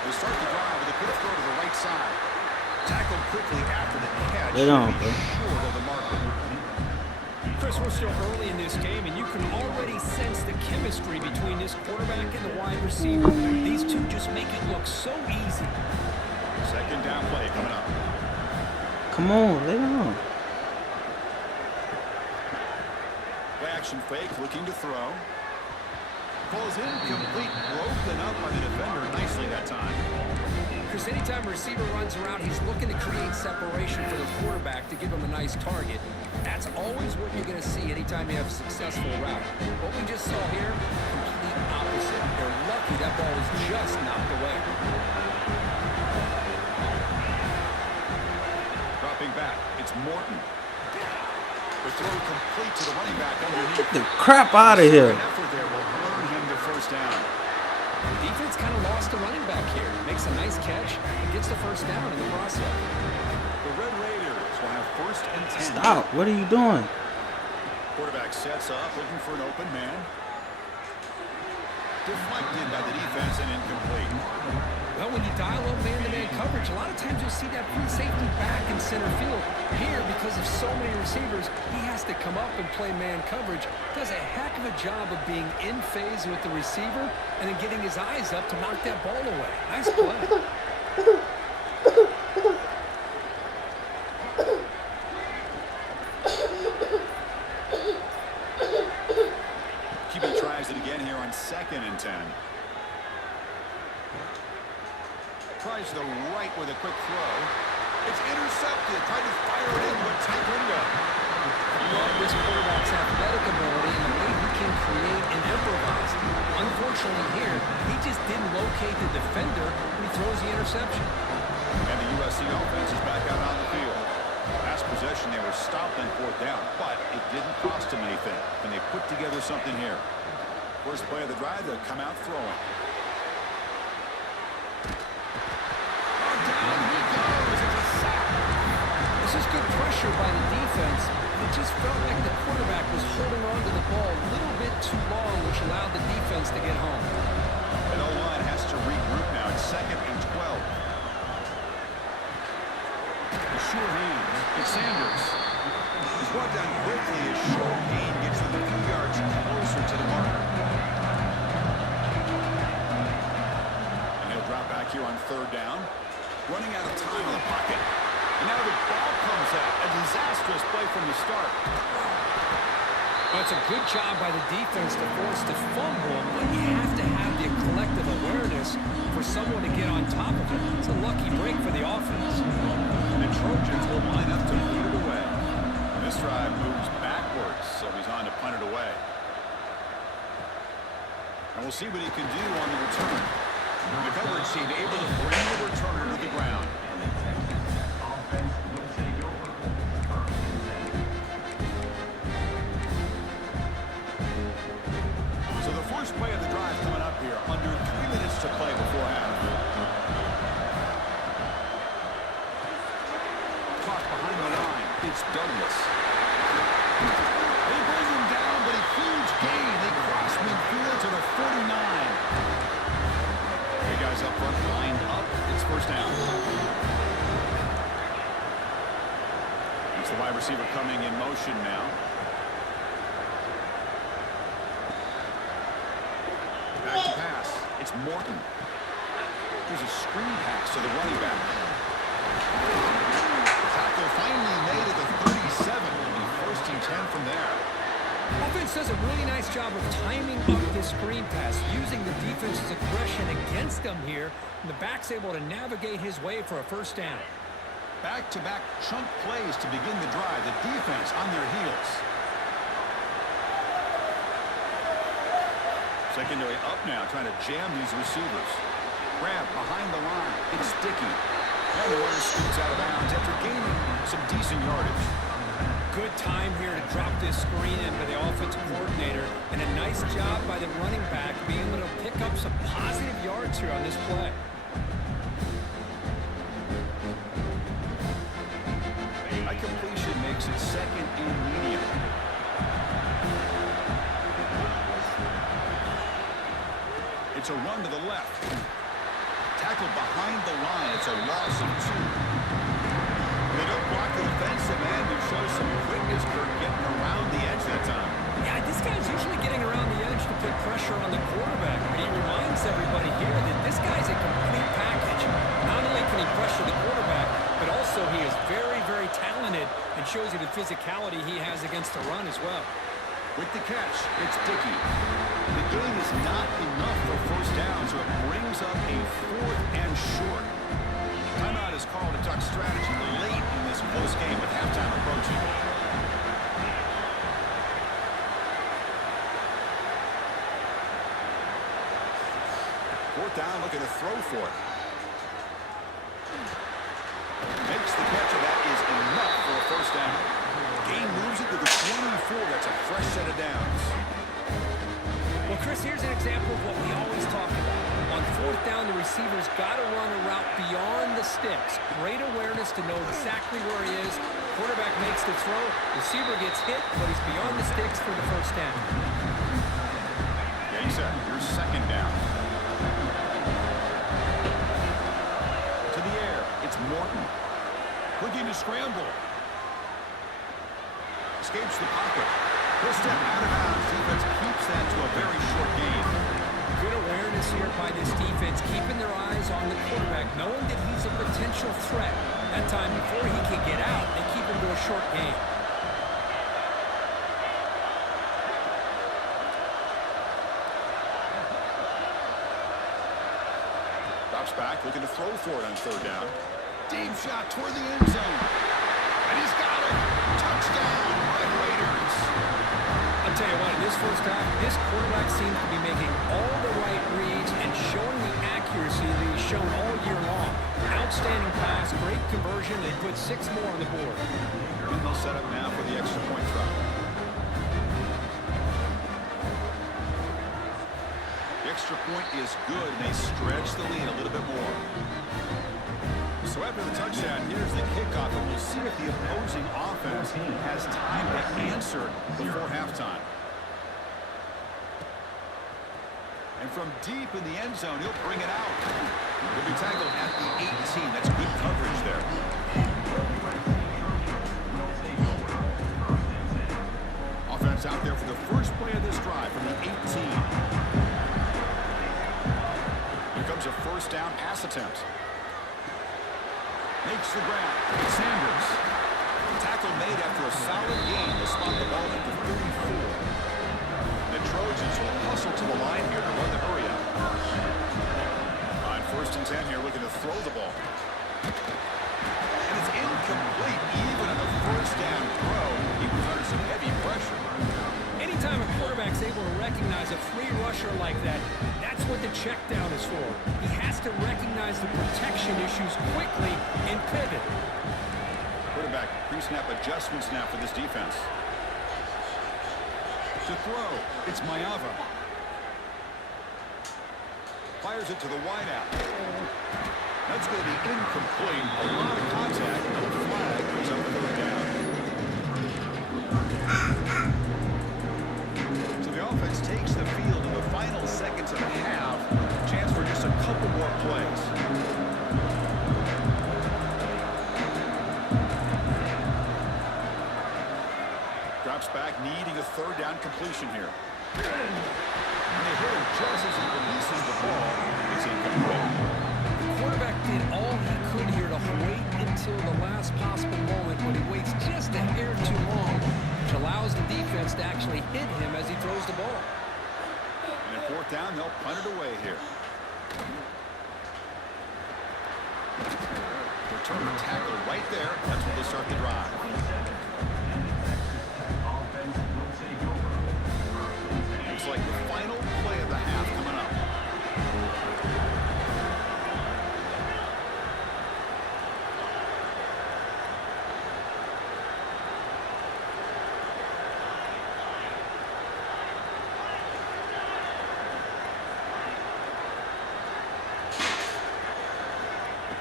They start the drive with a quick throw to the right side. Tackled quickly after the catch. They don't, bro. Short of the marker. Chris, we're still early in this game, and you can already sense the chemistry between this quarterback and the wide receiver. These two just make it look so easy. Second down play coming up. Come on, lay down. Play action fake, looking to throw. Pulls incomplete, broken up by the defender nicely that time. Chris, anytime a receiver runs around, he's looking to create separation for the quarterback to give him a nice target. That's always what you're going to see anytime you have a successful route. What we just saw here, complete opposite. They're lucky that ball was just knocked away. Dropping back, it's Morton. The throw complete to the running back underneath. Get the crap out of here. An effort there will earn him the first down. The defense kind of lost the running back here. Makes a nice catch and gets the first down in the process. The Red Raiders will have first and 10. Stop. What are you doing? Quarterback sets up, looking for an open man. Deflected by the defense and incomplete. Well, when you dial up man-to-man coverage, a lot of times you'll see that free safety back in center field. Here, because of so many receivers, he has to come up and play man coverage. Does a heck of a job of being in phase with the receiver and then getting his eyes up to knock that ball away. Nice play. QB tries it again here on 2nd and 10. Tries the right with a quick throw. It's intercepted. Tried to fire it in, but tight window. I love this quarterback's athletic ability and the way he can create and improvise. Unfortunately here, he just didn't locate the defender when he throws the interception. And the USC offense is back out on the field. Last possession, they were stopped on fourth down, but it didn't cost them anything. And they put together something here. First play of the drive, they'll come out throwing. This is good pressure by the defense. It just felt like the quarterback was holding on to the ball a little bit too long, which allowed the defense to get home. And O-line has to regroup now. It's 2nd and 12. The sure hands. It's Sanders. He's brought down quickly as short gain gets them a few yards closer to the marker. And he'll drop back here on third down. Running out of time in the pocket. And now the ball comes out. A disastrous play from the start. That's a good job by the defense to force the fumble, but you have to have the collective awareness for someone to get on top of it. It's a lucky break for the offense. The Trojans will line up to put it away. And this drive moves backwards, so he's on to punt it away. And we'll see what he can do on the return. The coverage team able to bring the returner to the ground. So the first play of the drive coming up here, under 3 minutes to play before half. Clock behind the line. It's Douglas. They bring him down, but a huge gain. They cross midfield to the 49. Hey guys up front, lined up. It's first down. It's the wide receiver coming in motion now. Back to pass. It's Morton. There's a screen pass to the running back. Tackle finally made at the 37. It'll be first and 10 from there. Offense does a really nice job of timing up this screen pass, using the defense's aggression against them here, and the back's able to navigate his way for a first down. Back-to-back chunk plays to begin the drive. The defense on their heels. Secondary up now, trying to jam these receivers. Grab behind the line. It's Dickey. And the runner scoots out of bounds after gaining some decent yardage. Good time here to drop this screen in by the offensive coordinator, and a nice job by the running back being able to pick up some positive yards here on this play. A completion makes it second and medium. It's a run to the left. Tackled behind the line. It's a loss of 2. They don't block the defensive end and show some quickness for getting around the edge that time. Yeah, this guy's usually getting around the edge to put pressure on the quarterback, but he reminds everybody here that this guy's a complete package. Not only can he pressure the quarterback, but also he is very, very talented and shows you the physicality he has against the run as well. With the catch, it's Dickey. The gain is not enough for first down, so it brings up a 4th and short. Timeout is called to talk strategy late in this close game with halftime approaching. Fourth down, looking to throw for it. Makes the catch, and that is enough for a first down. Gain moves it to the 24. That's a fresh set of downs. Well, Chris, here's an example of what we always talk about. On fourth down, the receiver's got to run a route beyond the sticks. Great awareness to know exactly where he is. Quarterback makes the throw. Receiver gets hit, but he's beyond the sticks for the first down. Yeah, he said, here's second down. To the air, it's Morton. Looking to scramble. Escapes the pocket. He'll step out of bounds. Defense keeps that to a very short gain. Good awareness here by this defense, keeping their eyes on the quarterback, knowing that he's a potential threat. That time, before he can get out, they keep him to a short gain. Drops back, looking to throw for it on third down. Deep shot toward the end zone. And he's got it. Touchdown, Red Raiders. I'll tell you what, in this first half, this quarterback seems to be making all the right reads and showing the accuracy that he's shown all year long. Outstanding pass, great conversion. They put 6 more on the board. And they'll set up now for the extra point try. The extra point is good, and they stretch the lead a little bit more. So after the touchdown, here's the kickoff, and we'll see if the opposing offense has time to answer before halftime. And from deep in the end zone, he'll bring it out. He'll be tackled at the 18. That's good coverage there. down pass attempt. Makes the grab. Sanders. Tackle made after a solid gain to spot the ball at the 34. The Trojans will hustle to the line here to run the hurry up. On 1st and 10 here, looking to throw the ball. And it's incomplete even on the first down throw. He was under some heavy pressure. Anytime a quarterback's able to recognize a free rusher like that, that's what the check down is for. He has to recognize the protection issues quickly and pivot. Quarterback pre-snap adjustments now for this defense. To throw, it's Mayava. Fires it to the wideout. That's going to be incomplete. A lot of contact. No flag. Goes up 3rd down. So the offense takes the field in the final seconds of the half. Chance for just a couple more plays. Drops back, needing a 3rd down completion here. And they hit him just as he releases the ball. It's incomplete. The quarterback did all he could here to wait until the last possible moment when he waits just a hair too long, which allows the defense to actually hit him as he throws the ball. And at 4th down, they'll punt it away here. Return the tackle right there. That's where they start the drive. Looks like the final play of the half coming up.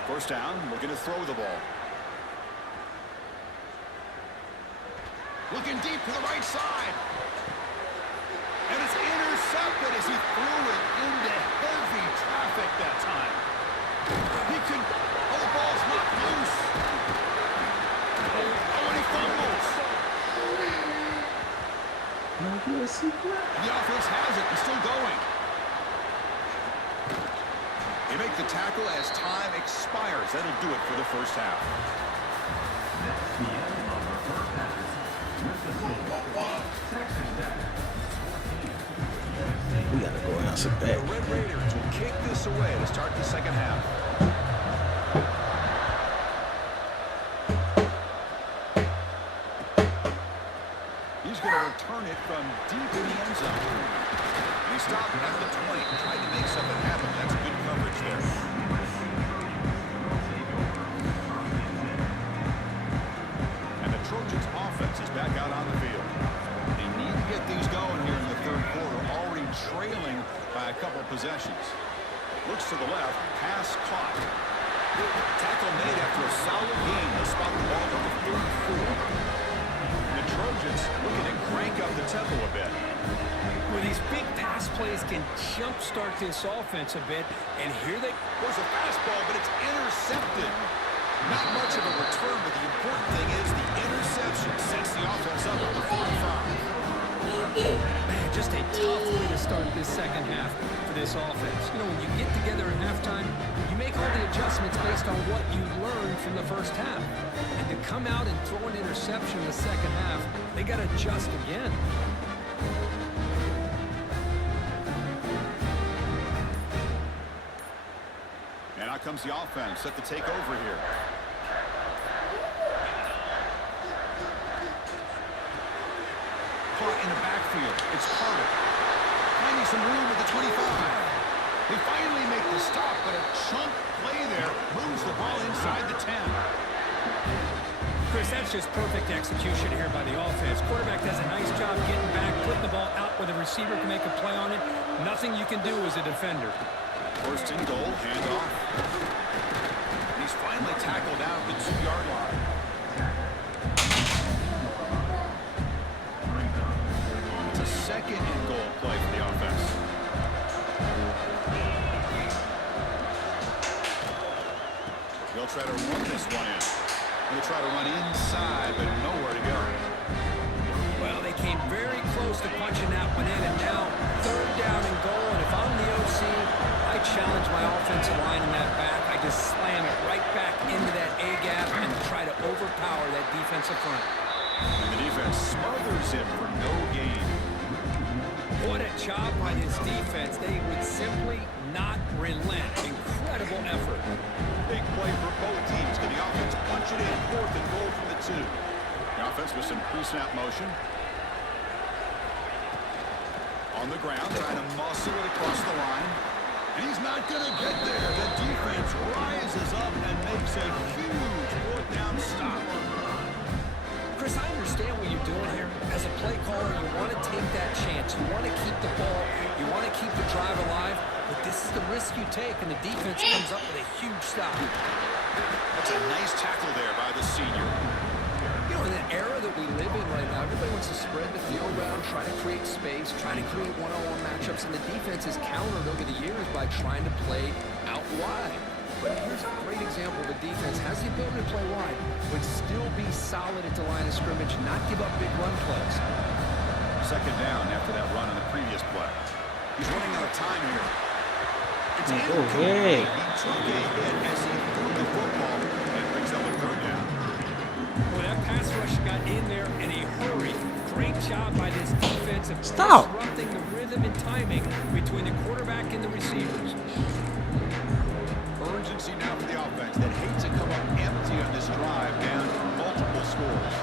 First down, looking to throw the ball. Looking deep to the right side. And it's intercepted as he threw it into heavy traffic that time. He can... Oh, the ball's knocked loose. Oh, and he fumbles. No USC grab. The offense has it and still going. They make the tackle as time expires. That'll do it for the first half. We gotta go out sit The back. Red Raiders will kick this away to start the second half. He's going to return it from deep in the end zone. And he stopped at the 20, tried to make something happen. That's good coverage there. And the Trojans offense is back out on the field. They need to get things going here in the 3rd quarter, already trailing by a couple possessions. Looks to the left, pass caught. Tackle made after a solid gain. They spot the ball at the 34. The Trojans looking to crank up the tempo a bit. Well, these big pass plays can jumpstart this offense a bit, and here they... There's a fastball, but it's intercepted. Not much of a return, but the important thing is the interception sets the offense up at the 45. Man, just a tough way to start this second half for this offense. You know, when you get together at halftime, you make all the adjustments based on what you learned from the first half. And to come out and throw an interception in the second half, they got to adjust again. And out comes the offense, set to take over here. Caught in the backfield. It's Carter. Finding some room at the 25. They finally make the stop, but a chunk play there moves the ball inside the 10. Chris, that's just perfect execution here by the offense. Quarterback does a nice job getting back, putting the ball out where the receiver can make a play on it. Nothing you can do as a defender. 1st and goal, handoff. And he's finally tackled out at the 2-yard line. It's a 2nd and goal play for the offense. They'll try to run this one in. They'll try to run inside, but nowhere to go. Well, they came very close to punching that one in, and now 3rd down and goal. And if I'm the OC, I challenge my offensive line in defensive front. And the defense smothers him for no gain. What a job by this defense. They would simply not relent. Incredible effort. Big play for both teams. Can the offense punch it in? 4th and goal for the 2. The offense with some pre-snap motion. On the ground, trying to muscle it across the line. And he's not going to get there. The defense rises up and makes a huge 4th down stop. Chris, I understand what you're doing here. As a play caller, you want to take that chance. You want to keep the ball. You want to keep the drive alive. But this is the risk you take, and the defense comes up with a huge stop. That's a nice tackle there by the senior. You know, in the era that we live in right now, everybody wants to spread the field around, try to create space, try to create one-on-one matchups, and the defense has countered over the years by trying to play out wide. But here's a great example. The defense has the ability to play wide, but still be solid at the line of scrimmage, not give up big run plays. 2nd down after that run on the previous play. He's running out of time here. It's Okay. He took a hit as he threw the football and brings up a 3rd down. Well, that pass rush got in there in a hurry. Great job by this defense of disrupting the rhythm and timing between the quarterback and the receivers. Urgency now for the offense that hates to come up empty on this drive, down multiple scores.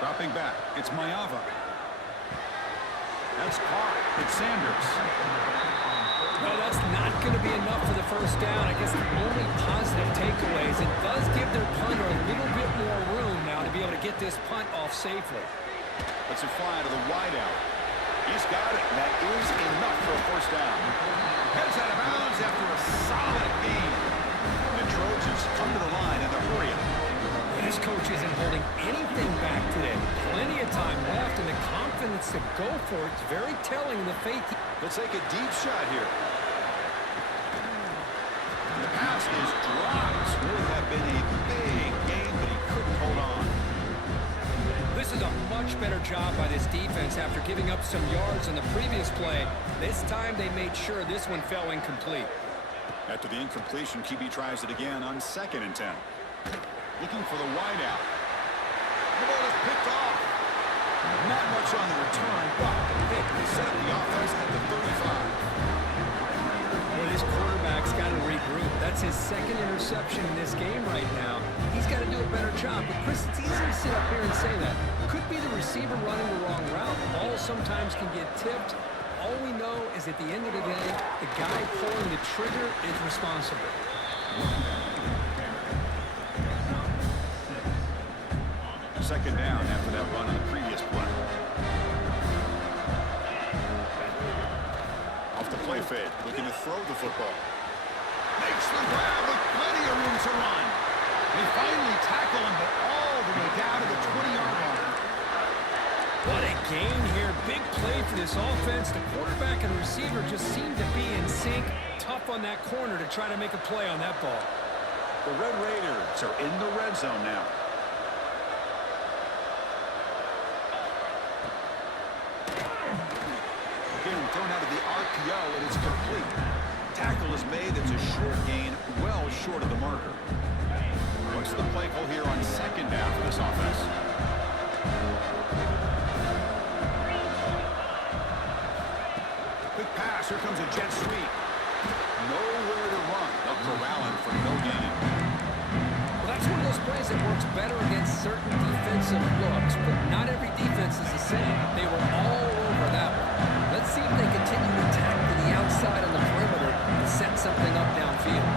Dropping back, it's Mayava. That's caught. It's Sanders. No, that's not going to be enough for the 1st down. I guess the only positive takeaway is it does give their punter a little bit more room now to be able to get this punt off safely. Let's it fly to the wideout. He's got it. That is enough for a 1st down. Heads out of bounds after a solid gain. The Trojans come to the line in the hurry up. This coach isn't holding anything back today. Plenty of time left, and the confidence to go for it is very telling in the faith. Let's take a deep shot here. The pass is dropped. Would have been a big gain, but he couldn't hold on. This is a much better job by this defense after giving up some yards on the previous play. This time they made sure this one fell incomplete. After the incompletion, QB tries it again on 2nd and 10. Looking for the wideout. The ball is picked off. Not much on the return, but they set up the offense at the 35. Well, this quarterback's got to regroup. That's his 2nd interception in this game right now. He's got to do a better job. But, Chris, it's easy to sit up here and say that. Could be the receiver running the wrong route. Ball sometimes can get tipped. All we know is at the end of the day, the guy pulling the trigger is responsible. 2nd down after that run on the previous play. Off the play fade, looking to throw the football. Makes the grab with plenty of room to run. They finally tackle him, but all the way down to the 20-yard line. What a gain here. Big play for this offense. The quarterback and receiver just seem to be in sync. Tough on that corner to try to make a play on that ball. The Red Raiders are in the red zone now. Again, thrown out of the RPO, and it's complete. Tackle is made. It's a short gain, well short of the marker. What's the play call here on 2nd down for this offense? Quick pass. Here comes a jet sweep. Nowhere to run. They'll corral him for no gain. Well, that's one of those plays that works better against certain defensive looks, but not every defense is the same. They were all over that one. Let's see if they continue to attack to the outside on the perimeter and set something up downfield.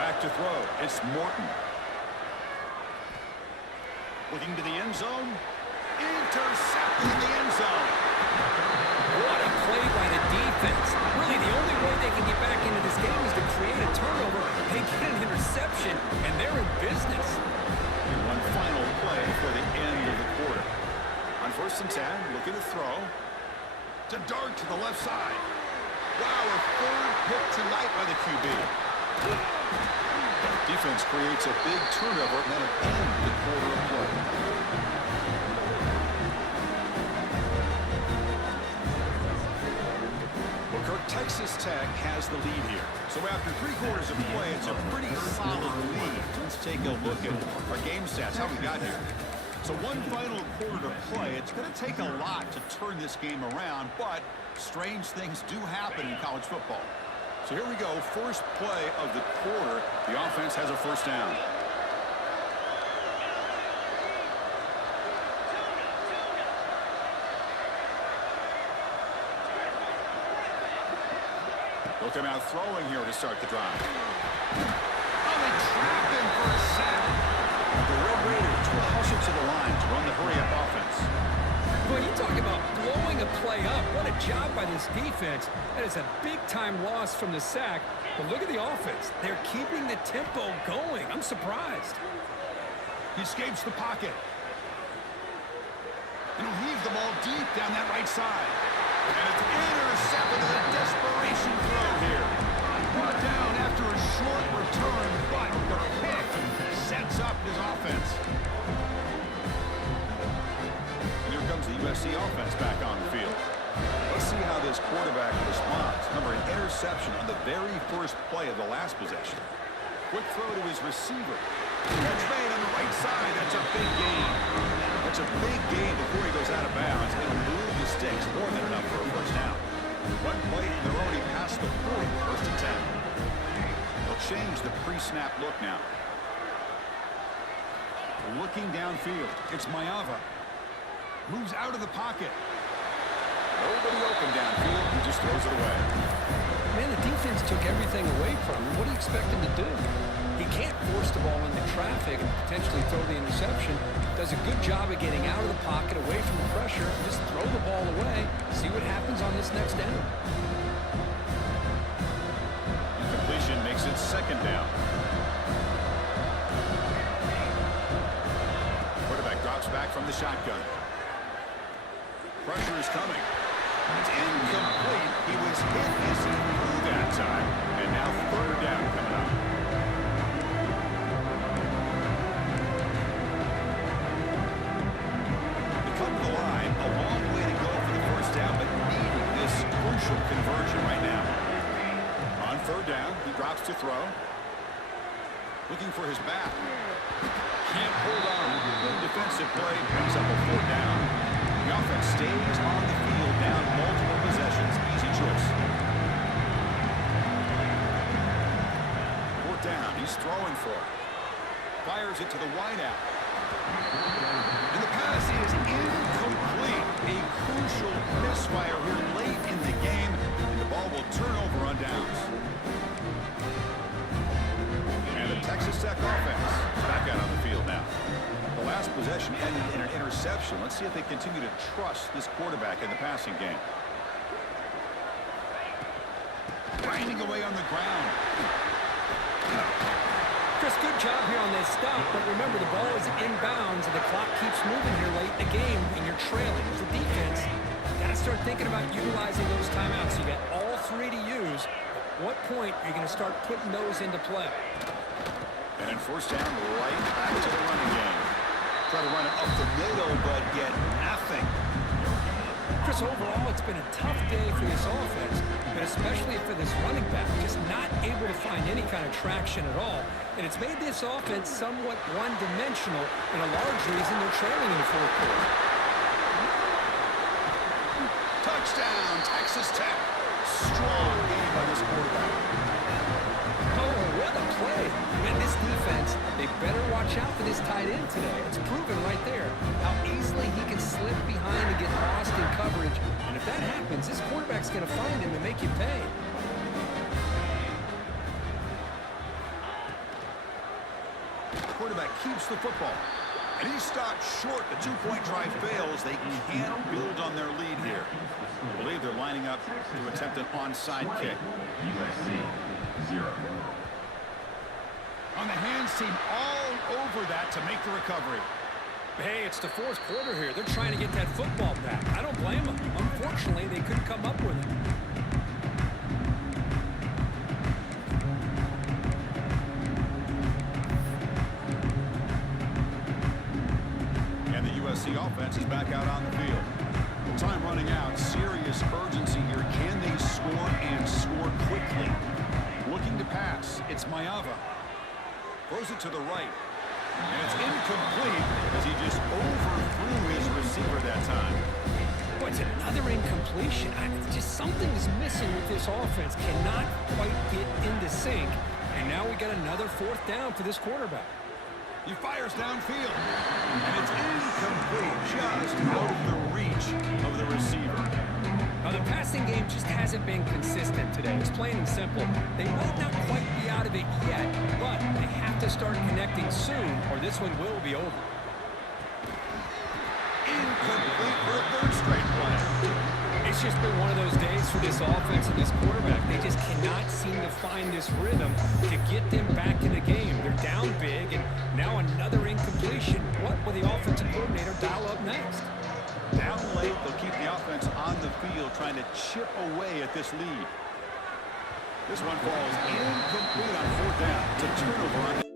Back to throw. It's Morton. Looking to the end zone. Intercepted in the end zone. What a play by the defense. Really, the only way they can get back into this game is to create a turnover. They get an interception, and they're in business. And one final play before the end of the quarter. On 1st and 10, looking to throw. To dart to the left side. Wow, a 3rd pick tonight by the QB. Defense creates a big turnover, and that'll end the quarter of play. Tech has the lead here. So after 3 quarters of play, it's a pretty solid lead. Let's take a look at our game stats, how we got here. So one final quarter to play. It's going to take a lot to turn this game around, but strange things do happen in college football. So here we go, first play of the quarter. The offense has a first down. Look him out throwing here to start the drive. Oh, they trapped him for a sack. The Red Raiders will hustle to the line to run the hurry-up offense. Boy, you talk about blowing a play up. What a job by this defense. That is a big-time loss from the sack. But look at the offense. They're keeping the tempo going. I'm surprised. He escapes the pocket. And he'll heave the ball deep down that right side. And it's intercepted with a desperation throw here. Brought down after a short return, but the pick sets up his offense. And here comes the USC offense back on the field. Let's see how this quarterback responds. Remember, an interception on the very first play of the last possession. Quick throw to his receiver. Catch made on the right side. That's a big gain. That's a big gain before he goes out of bounds. It'll move the stakes more than enough for a first down. One play, and they're already past the 40, first and 10. They'll change the pre-snap look now. Looking downfield. It's Mayava. Moves out of the pocket. Nobody open downfield. He just throws it away. Man, the defense took everything away from him. What do you expect him to do? He can't force the ball into traffic and potentially throw the interception. Does a good job of getting out of the pocket, away from the pressure. Just throw the ball away. See what happens on this next down. Completion makes it second down. Quarterback drops back from the shotgun. Pressure is coming. It's incomplete. He was hit as he threw that time. And now third down coming up. They come to the line. A long way to go for the first down, but needing this crucial conversion right now. On third down, he drops to throw. Looking for his back. Can't hold on. Good defensive play. Brings up a fourth down. The offense stays on the field, down multiple possessions. Easy choice. Fourth down. He's throwing for it. Fires it to the wideout. And the pass is incomplete. A crucial misfire here late in the game. And the ball will turn over on downs. And the Texas Tech offense is back out on the field now. The last possession ended in an interception. Let's see if they continue to trust this quarterback in the passing game. Grinding away on the ground. Chris, good job here on this stop, but remember the ball is inbounds and the clock keeps moving here late in the game and you're trailing. As a defense, you got to start thinking about utilizing those timeouts. You got all 3 to use. At what point are you going to start putting those into play? And then first down, right back to the running game. Try to run it up the middle, but get nothing. Chris, overall, it's been a tough day for this offense, but especially for this running back, just not able to find any kind of traction at all. And it's made this offense somewhat one-dimensional, and a large reason they're trailing in the fourth quarter. Touchdown, Texas Tech. Strong game by this quarterback. Oh, what a play. Man, this defense, they better watch out for this tight end today. It's proven right there how easily he can slip behind and get lost in coverage. And if that happens, this quarterback's going to find him and make you pay. Quarterback keeps the football. And he stopped short. The two-point try fails. They can't build on their lead here. I believe they're lining up to attempt an onside kick. USC 0. On the hands team all over that to make the recovery. Hey, it's the fourth quarter here. They're trying to get that football back. I don't blame them. Unfortunately, they couldn't come up with it. And the USC offense is back out on the field. Time running out. Serious urgency here. Can they score and score quickly? Looking to pass. It's Maava. Throws it to the right. And it's incomplete as he just overthrew his receiver that time. Boy, it's another incompletion. Just something is missing with this offense. Cannot quite get into sync. And now we got another 4th down for this quarterback. He fires downfield. And it's incomplete, just out of the reach of the receiver. Now, the passing game just hasn't been consistent today. It's plain and simple. They might not quite be out of it yet, but they have to start connecting soon, or this one will be over. Incomplete for a 3rd straight play. It's just been one of those days for this offense and this quarterback. They just cannot seem to find this rhythm to get them back in the game. They're down big, and now another incompletion. What will the offensive coordinator dial up next? Down late, they'll keep the offense on the field, trying to chip away at this lead. This one falls incomplete on 4th down. It's a turnover on